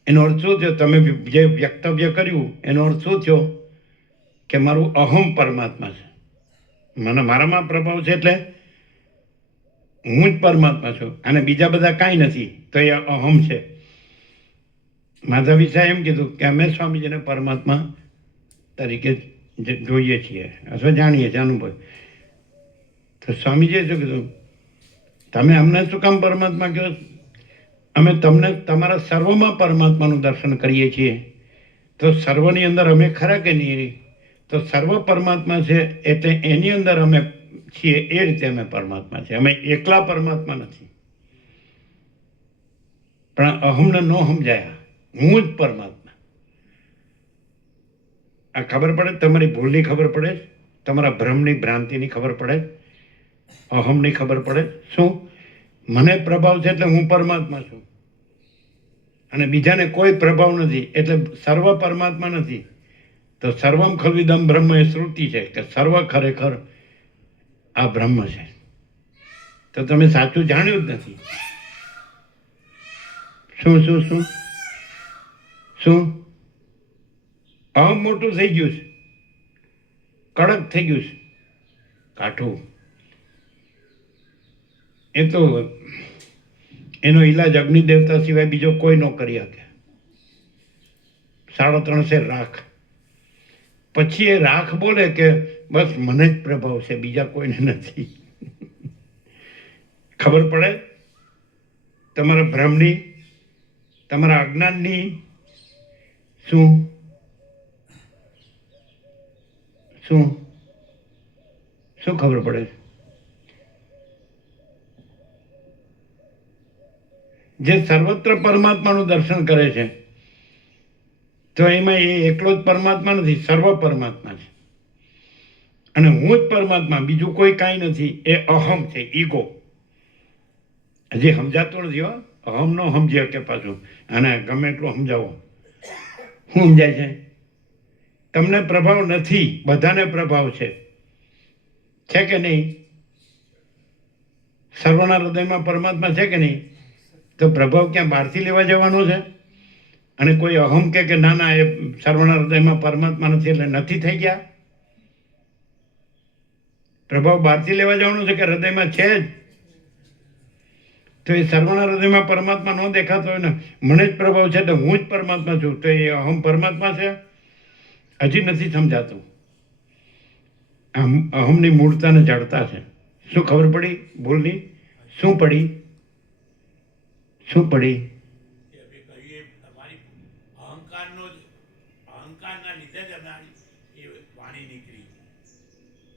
એનો અર્થ શું થયો? તમે જે વક્તવ્ય કર્યું એનો અર્થ શું થયો? કે મારું અહમ પરમાત્મા છે, મને મારામાં પ્રભાવ છે એટલે હું જ પરમાત્મા છું અને બીજા બધા કાંઈ નથી. તો એ અહમ છે. માધવી સાહેબ એમ કીધું કે અમે સ્વામીજીને પરમાત્મા તરીકે જોઈએ છીએ અથવા જાણીએ છીએ, અનુભવ. તો સ્વામીજીએ શું કીધું? તમે અમને શું કામ પરમાત્મા કહો? અમે તમને તમારા સર્વમાં પરમાત્માનું દર્શન કરીએ છીએ. તો સર્વની અંદર અમે ખરા કે નહીં? તો સર્વ પરમાત્મા છે એટલે એની અંદર અમે છીએ, એ રીતે અમે પરમાત્મા છે. અમે એકલા પરમાત્મા નથી. પણ અહમને ન સમજાયા, હું જ પરમાત્મા. આ ખબર પડે? તમારી ભૂલની ખબર પડે, તમારા ભ્રમની ભ્રાંતિની ખબર પડે, અહમની ખબર પડે. શું? મને પ્રભાવ છે એટલે હું પરમાત્મા છું અને બીજાને કોઈ પ્રભાવ નથી એટલે સર્વ પરમાત્મા નથી. તો સર્વમ ખલ્વિદમ બ્રહ્મ એ શ્રુતિ છે કે સર્વ ખરેખર આ બ્રહ્મ છે. તો તમે સાચું જાણ્યું જ નથી. શું શું શું શું અહમ મોટું થઈ ગયું છે, કડક થઈ ગયું છે, કાઠું. એ તો એનો ઈલાજ અગ્નિ દેવતા સિવાય બીજો કોઈ ન કરી શકે. 3.5 સેર રાખ. પછી એ રાખ બોલે કે બસ મને જ પ્રભાવ છે, બીજા કોઈને નથી. ખબર પડે તમારા ભ્રમની, તમારા અજ્ઞાનની? શું શું શું ખબર પડે? જે સર્વત્ર પરમાત્માનું દર્શન કરે છે તો એમાં એ એકલો જ પરમાત્મા નથી, સર્વ પરમાત્મા છે. અને હું જ પરમાત્મા, બીજું કોઈ કાંઈ નથી. એ અહમ છે, ઈગો. હજી સમજાતું નથી હો. અહમ નો સમજી શકે પાછું. અને ગમે એટલું સમજાવો. શું સમજાય છે? તમને પ્રભાવ નથી, બધાને પ્રભાવ છે કે નહીં? સર્વના હૃદયમાં પરમાત્મા છે કે નહીં? તો પ્રભાવ ક્યાં બહારથી લેવા જવાનો છે? અને કોઈ અહમ કે ના ના એ સર્વના હૃદયમાં પરમાત્મા નથી એટલે નથી થઈ ગયા? પ્રભાવ બહારથી લેવા જવાનો છે કે હૃદયમાં છે જ? તો એ સર્વના હૃદયમાં પરમાત્મા ન દેખાતો હોય ને, મને જ પ્રભાવ છે તો હું જ પરમાત્મા છું, તો એ અહમ પરમાત્મા છે? હજી નથી સમજાતું. અહમની મૂળતાને જડતા છે. શું ખબર પડી ભૂલની? શું પડી? શું પડી? કે અમે કહીએ અમારી અહંકારના લીધે જ અમારી એ વાણી નીકળી,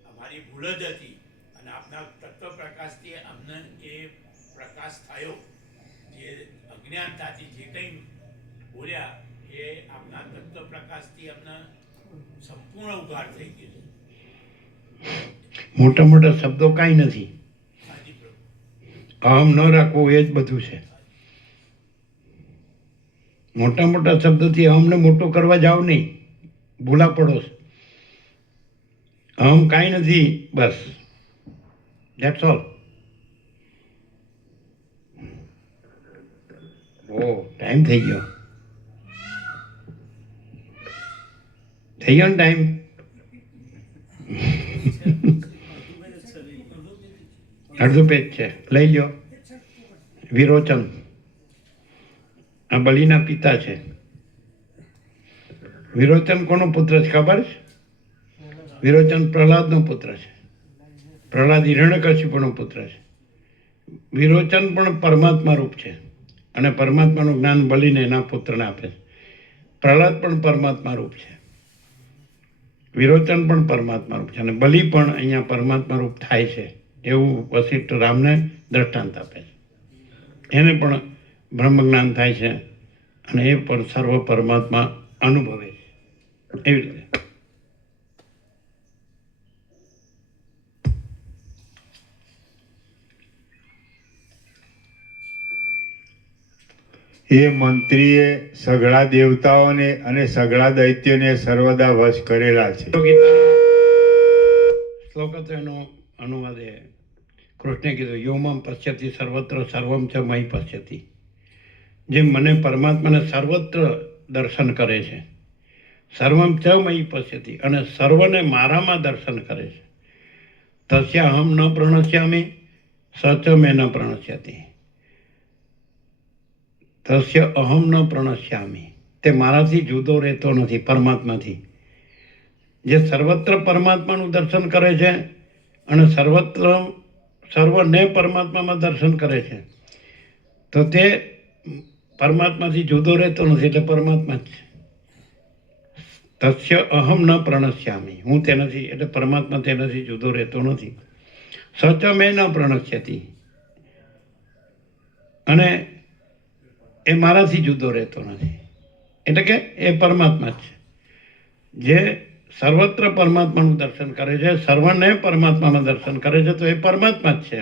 અમારી ભૂલ જ હતી. અને આપના તત્વ પ્રકાશથી અમને એ પ્રકાશ થયો. જે અજ્ઞાનતાથી જે કંઈ બોલ્યા એ આપના તત્વ પ્રકાશથી અમને સંપૂર્ણ ઉઘાડ થઈ ગયો છે. મોટા મોટા શબ્દો કાંઈ નથી. હાજી પ્રભુ. અહમ ન રાખવો એ જ બધું છે. મોટા મોટા શબ્દોથી અહમને મોટો કરવા જાઓ નહીં, ભૂલા પડો. અહમ કાંઈ નથી, બસ ધેટ્સ ઓલ. ઓ ટાઈમ થઈ ગયો. થઈ ગયો ને ટાઈમ? અડધું પેજ છે, લઈ લો. વિરોચન આ બલિના પિતા છે. વિરોચન કોનો પુત્ર છે ખબર છે? વિરોચન પ્રહલાદનો પુત્ર છે. પ્રહલાદ હિરણ્યકશિપુનો પુત્ર છે. વિરોચન પણ પરમાત્મા રૂપ છે અને પરમાત્માનું જ્ઞાન બલિને એના પુત્રને આપે છે. પ્રહલાદ પણ પરમાત્મા રૂપ છે, વિરોચન પણ પરમાત્મા રૂપ છે અને બલિ પણ અહીંયા પરમાત્મા રૂપ થાય છે એવું વશિષ્ઠ રામને દ્રષ્ટાંત આપે છે. એને પણ બ્રહ્મ જ્ઞાન થાય છે અને એ પણ સર્વ પરમાત્મા અનુભવે છે. એવી રીતે એ મંત્રીએ સઘળા દેવતાઓને અને સઘળા દૈત્યોને સર્વદા વશ કરેલા છે. શ્લોક હતો એનો અનુવાદ એ કૃષ્ણે કીધું, યોમમ પશ્યતિ સર્વત્ર સર્વમ ચ મયી પશ્યતિ. જે મને પરમાત્માને સર્વત્ર દર્શન કરે છે, સર્વમ ચ મયી પશ્યતિ, અને સર્વને મારામાં દર્શન કરે છે. તસ્ય અહમ ન પ્રણશ્યામી સ ચ મે ન પ્રણશ્યતિ. તસ્ય અહમ ન પ્રણશ્યામી, તે મારાથી જુદો રહેતો નથી, પરમાત્માથી. જે સર્વત્ર પરમાત્માનું દર્શન કરે છે અને સર્વને પરમાત્મામાં દર્શન કરે છે, તો તે પરમાત્માથી જુદો રહેતો નથી, એટલે પરમાત્મા જ છે. તસ્ય અહમ ન પ્રણશ્યામી, હું તેનાથી એટલે પરમાત્મા તેનાથી જુદો રહેતો નથી. સચ મેં ન પ્રણશ્યતિ, અને એ મારાથી જુદો રહેતો નથી, એટલે કે એ પરમાત્મા જ છે. જે સર્વત્ર પરમાત્માનું દર્શન કરે છે, સર્વને પરમાત્મામાં દર્શન કરે છે, તો એ પરમાત્મા જ છે.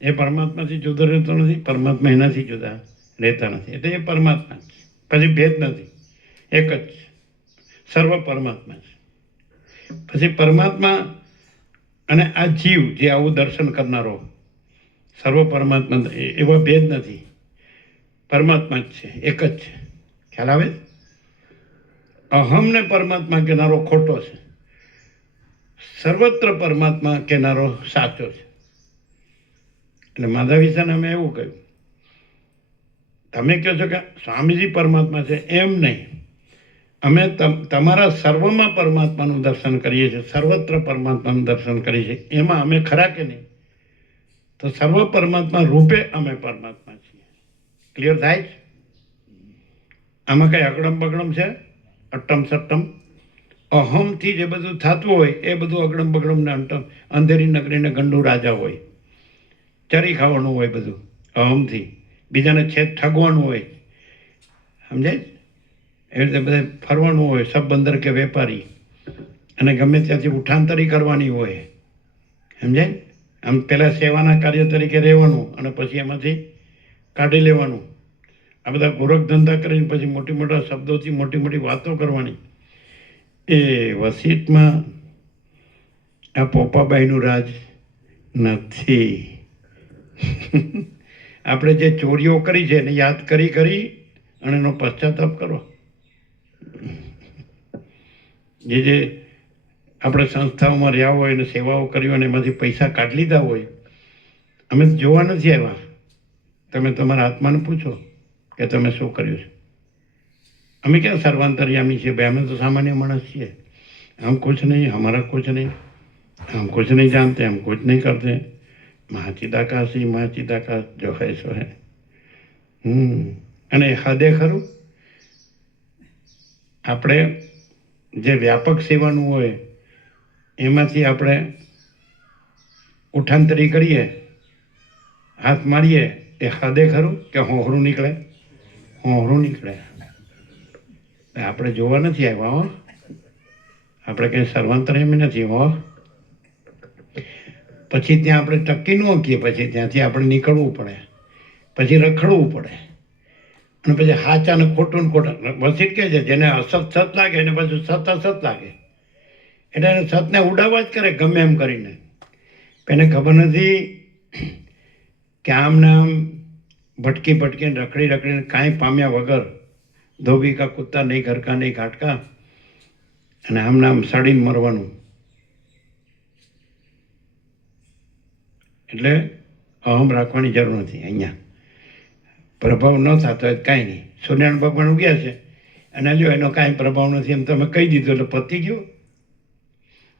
એ પરમાત્માથી જુદો રહેતો નથી, પરમાત્મા એનાથી જુદા રહેતા નથી, એટલે એ પરમાત્મા જ છે. પછી ભેદ નથી, એક જ છે, સર્વ પરમાત્મા છે. પછી પરમાત્મા અને આ જીવ જે આવું દર્શન કરનારો સર્વ પરમાત્મા, એવા ભેદ નથી, પરમાત્મા જ છે, એક જ છે. ખ્યાલ આવે? અહમને પરમાત્મા કહેનારો ખોટો છે, સર્વત્ર પરમાત્મા કહેનારો સાચો છે. એટલે માધવીસાને અમે એવું કહ્યું, તમે કહો છો કે સ્વામીજી પરમાત્મા છે, એમ નહીં. અમે તમારા સર્વમાં પરમાત્માનું દર્શન કરીએ છીએ, સર્વત્ર પરમાત્માનું દર્શન કરીએ છીએ, એમાં અમે ખરા કે નહીં? તો સર્વ પરમાત્મા રૂપે અમે પરમાત્મા છીએ. ક્લિયર થાય છે? આમાં કઈ અકડમ બગડમ છે? અટ્ટમ સટ્ટમ અહમથી જે બધું થતું હોય એ બધું અગડમ બગડમ ને અંટમ, અંધેરી નગરીને ગંડુ રાજા હોય, ચરી ખાવાનું હોય બધું અહમથી, બીજાને છેદ ઠગવાનું હોય, સમજાય? એવી રીતે બધે ફરવાનું હોય, સબ બંદર કે વેપારી, અને ગમે ત્યાંથી ઉઠાંતરી કરવાની હોય, સમજાય? આમ પહેલાં સેવાના કાર્ય તરીકે રહેવાનું અને પછી એમાંથી કાઢી લેવાનું. આ બધા ગોરખ ધંધા કરીને પછી મોટી મોટા શબ્દોથી મોટી મોટી વાતો કરવાની. એ વસીતમાં આ પોપાબાઈનું રાજ નથી. આપણે જે ચોરીઓ કરી છે એને યાદ કરી અને એનો પશ્ચાતાપ કરો. જે આપણે સંસ્થાઓમાં રહ્યા હોય અને સેવાઓ કરી હોય અને એમાંથી પૈસા કાઢી લીધા હોય, અમે જોવા નથી આવ્યા. તમે તમારા આત્માને પૂછો કે તમે શું કર્યું છે. અમે ક્યાં સર્વાંતર્યામી છીએ ભાઈ, અમે તો સામાન્ય માણસ છીએ. हम कुछ नहीं, हमारा कुछ नहीं, हम कुछ नहीं जानते, हम कुछ नहीं करते. મહાચિદાકાશી મહાચિદાકાશ જો હૈ સો હૈ. અને હદે ખરું આપણે જે વ્યાપક સેવાનું હોય એમાંથી આપણે ઉઠાંતરી કરીએ, હાથ મારીએ, એ હદે ખરું કે હોહરું નીકળે? હોહરું નીકળે. આપણે જોવા નથી આવ્યા હો, આપણે કંઈ સર્વાંતર્યામી નથી હો. પછી ત્યાં આપણે ટકી ન શકીએ, પછી ત્યાંથી આપણે નીકળવું પડે, પછી રખડવું પડે, અને પછી સાચા ને ખોટું ને ખોટા. વસીટ કહે છે જેને અસત સત લાગે એને પછી સત અસત લાગે, એટલે એને સતને ઉડાવવા જ કરે ગમે એમ કરીને. એને ખબર નથી કે આમ ને આમ ભટકીને રખડીને કાંઈ પામ્યા વગર ધોબી કા કુત્તા નહીં ઘર કા નહીં ઘાટકા, અને આમ નામ સડીને મરવાનું. એટલે અહમ રાખવાની જરૂર નથી. અહીંયા પ્રભાવ ન થતો હોય કાંઈ નહીં. સૂર્યનારાયણ ભગવાન ઉગ્યા છે અને લ્યો એનો કાંઈ પ્રભાવ નથી એમ તમે કહી દીધું એટલે પતી ગયું.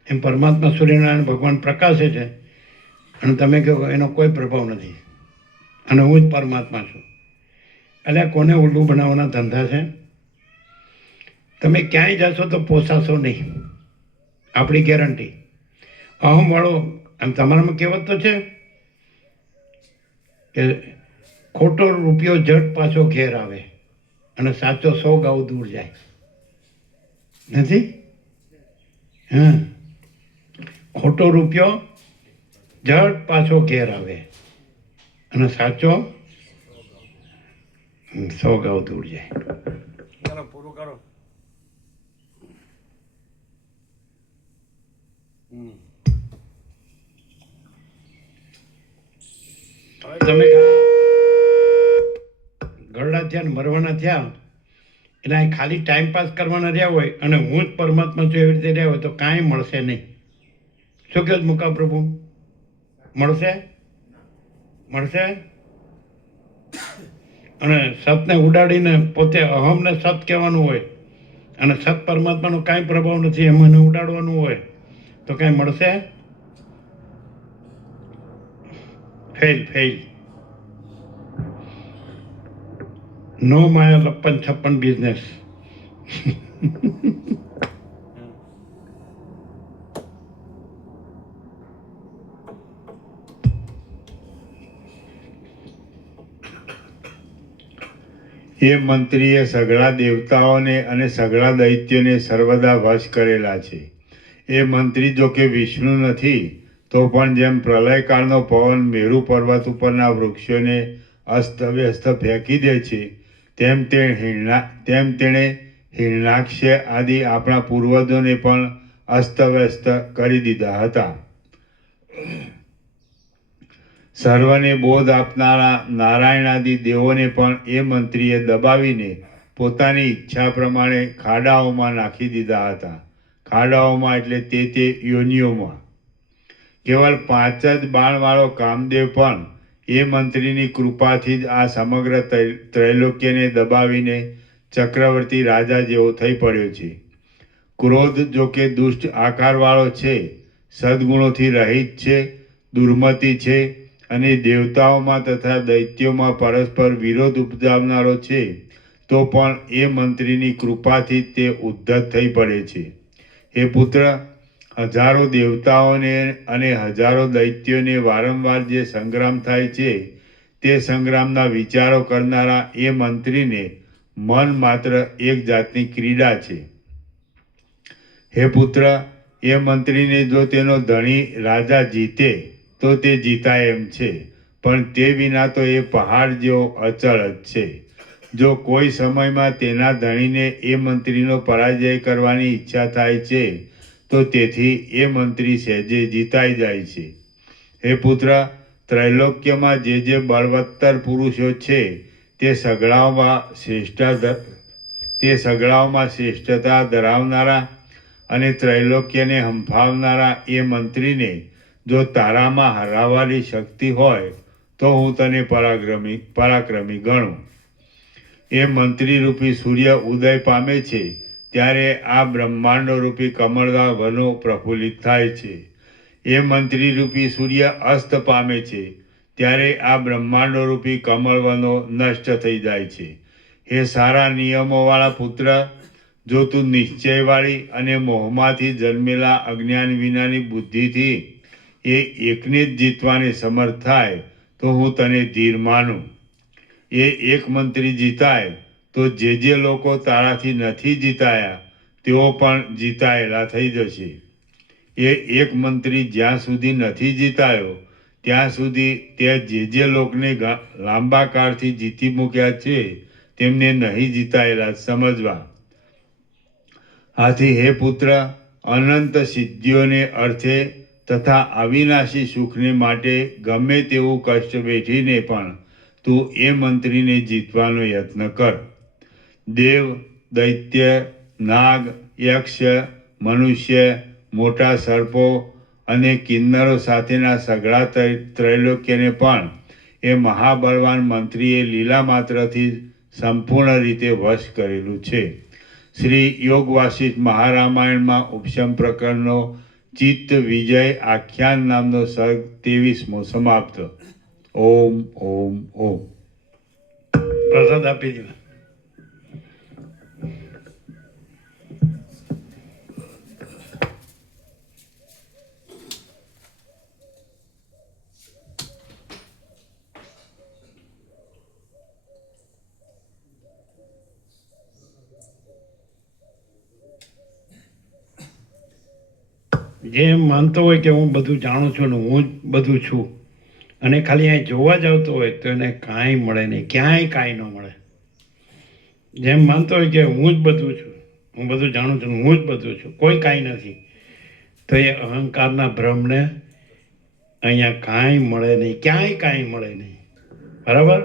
એમ પરમાત્મા સૂર્યનારાયણ ભગવાન પ્રકાશે છે અને તમે કહો એનો કોઈ પ્રભાવ નથી અને હું જ પરમાત્મા છું. એટલે કોને ઉલ્લું બનાવવાના ધંધા છે. તમે ક્યાંય જશો તો પોસાશો નહીં, આપણી ગેરંટી. અહમવાળો આમ તમારામાં કહેવત તો છે કે ખોટો રૂપિયો જટ પાછો ઘેર આવે અને સાચો 100 ગાઉ દૂર જાય. નથી? હા, ખોટો રૂપિયો જટ પાછો ઘેર આવે અને સાચો 100 ગાઉ દૂર જાય. ચાલો પૂરું કરો. તમે ગરડા થયા ને મરવાના થયા એટલે અહીં ખાલી ટાઈમ પાસ કરવાના રહ્યા હોય અને હું જ પરમાત્મા છું એવી રીતે રહ્યા હોય તો કાંઈ મળશે નહીં. શું કહો મુકા પ્રભુ? મળશે? મળશે? અને સતને ઉડાડીને પોતે અહમને સત કહેવાનું હોય અને સત પરમાત્માનો કાંઈ પ્રભાવ નથી એમ એને ઉડાડવાનું હોય તો કાંઈ મળશે? ફેલ. નો માયા લપ્પન છપ્પન બિઝનેસ. એ મંત્રીએ સઘળા દેવતાઓને અને સઘળા દૈત્યોને સર્વદા વશ કરેલા છે. એ મંત્રી જો કે વિષ્ણુ નથી તો પણ જેમ પ્રલયકાળનો પવન મેરુ પર્વત ઉપરના વૃક્ષોને અસ્તવ્યસ્ત ફેંકી દે છે તેમ તેણે હિરણાક્ષ આદિ આપણા પૂર્વજોને પણ અસ્તવ્યસ્ત કરી દીધા હતા. સર્વને બોધ આપનારા નારાયણાદિ દેવોને પણ એ મંત્રીએ દબાવીને પોતાની ઈચ્છા પ્રમાણે ખાડાઓમાં નાખી દીધા હતા. ખાડાઓમાં એટલે તે યોનિઓમાં. કેવળ 5 જ બાણવાળો કામદેવ પણ એ મંત્રીની કૃપાથી જ આ સમગ્ર ત્રૈલોક્યને દબાવીને ચક્રવર્તી રાજા જેવો થઈ પડ્યો છે. ક્રોધ જો કે દુષ્ટ આકારવાળો છે, સદગુણોથી રહિત છે, દુર્મતિ છે અને દેવતાઓમાં તથા દૈત્યોમાં પરસ્પર વિરોધ ઉપજાવનારો છે, તો પણ એ મંત્રીની કૃપાથી તે ઉદ્ધત થઈ પડે છે. હે પુત્ર, હજારો દેવતાઓને અને હજારો દૈત્યોને વારંવાર જે સંગ્રામ થાય છે તે સંગ્રામના વિચારો કરનારા એ મંત્રીને મન માત્ર એક જાતની ક્રીડા છે. હે પુત્ર, એ મંત્રીને જો તેનો ધણી રાજા જીતે તો તે જીતાય એમ છે, પણ તે વિના તો એ પહાડ જેવો અચળ જ છે. જો કોઈ સમયમાં તેના ધણીને એ મંત્રીનો પરાજય કરવાની ઈચ્છા થાય છે તો તેથી એ મંત્રી સહેજે જીતાઈ જાય છે. હે પુત્ર, ત્રૈલોક્યમાં જે બળવત્તર પુરુષો છે તે સગડાઓમાં શ્રેષ્ઠતા ધરાવનારા અને ત્રૈલોક્યને હંફાવનારા એ મંત્રીને જો તારામાં હરાવવાની શક્તિ હોય તો હું તને પરાક્રમી ગણું. એ મંત્રીરૂપી સૂર્ય ઉદય પામે છે ત્યારે આ બ્રહ્માંડરૂપી કમળના વનો પ્રફુલ્લિત થાય છે. એ મંત્રીરૂપી સૂર્ય અસ્ત પામે છે ત્યારે આ બ્રહ્માંડરૂપી કમળવનો નષ્ટ થઈ જાય છે. હે સારા નિયમોવાળા પુત્ર, જો તું નિશ્ચયવાળી અને મોહમાંથી જન્મેલા અજ્ઞાન વિનાની બુદ્ધિથી એ એકને જ જીતવાને સમર્થ થાય તો હું તને ધીર માનું. એ એક મંત્રી જીતાય તો જે લોકો તારાથી નથી જીતાયા તેઓ પણ જીતાયેલા થઈ જશે. એ એક મંત્રી જ્યાં સુધી નથી જીતાયો ત્યાં સુધી તે જે લોકને લાંબા કાળથી જીતી મૂક્યા છે તેમને નહીં જીતાયેલા સમજવા. આથી હે પુત્ર, અનંત સિદ્ધિઓને અર્થે તથા અવિનાશી સુખને માટે ગમે તેવું કષ્ટ વેઠીને પણ તું એ મંત્રીને જીતવાનો યત્ન કર. દેવ, દૈત્ય, નાગ, યક્ષ, મનુષ્ય, મોટા સર્પો અને કિન્નરો સાથેના સઘળા ત્રૈલોક્યને પણ એ મહાબળવાન મંત્રીએ લીલા માત્રથી સંપૂર્ણ રીતે વશ કરેલું છે. શ્રી યોગ વાસિષ્ઠ મહારામાયણમાં ઉપશમ પ્રકરણનો ચિત્ત વિજય આખ્યાન નામનો સર્ગ 23મો સમાપ્ત. ઓમ ઓમ ઓમ. પ્રસાદ આપી દો. જે માનતો હોય કે હું બધું જાણું છું ને હું જ બધું છું અને ખાલી અહીં જોવા જ આવતો હોય તો એને કાંઈ મળે નહીં, ક્યાંય કાંઈ ન મળે. જેમ માનતો હોય કે હું જ બધું છું, હું બધું જાણું છું, હું જ બધું છું, કોઈ કાંઈ નથી, તો એ અહંકારના ભ્રમને અહીંયા કાંઈ મળે નહીં, ક્યાંય કાંઈ મળે નહીં. બરાબર?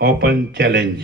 Open challenge.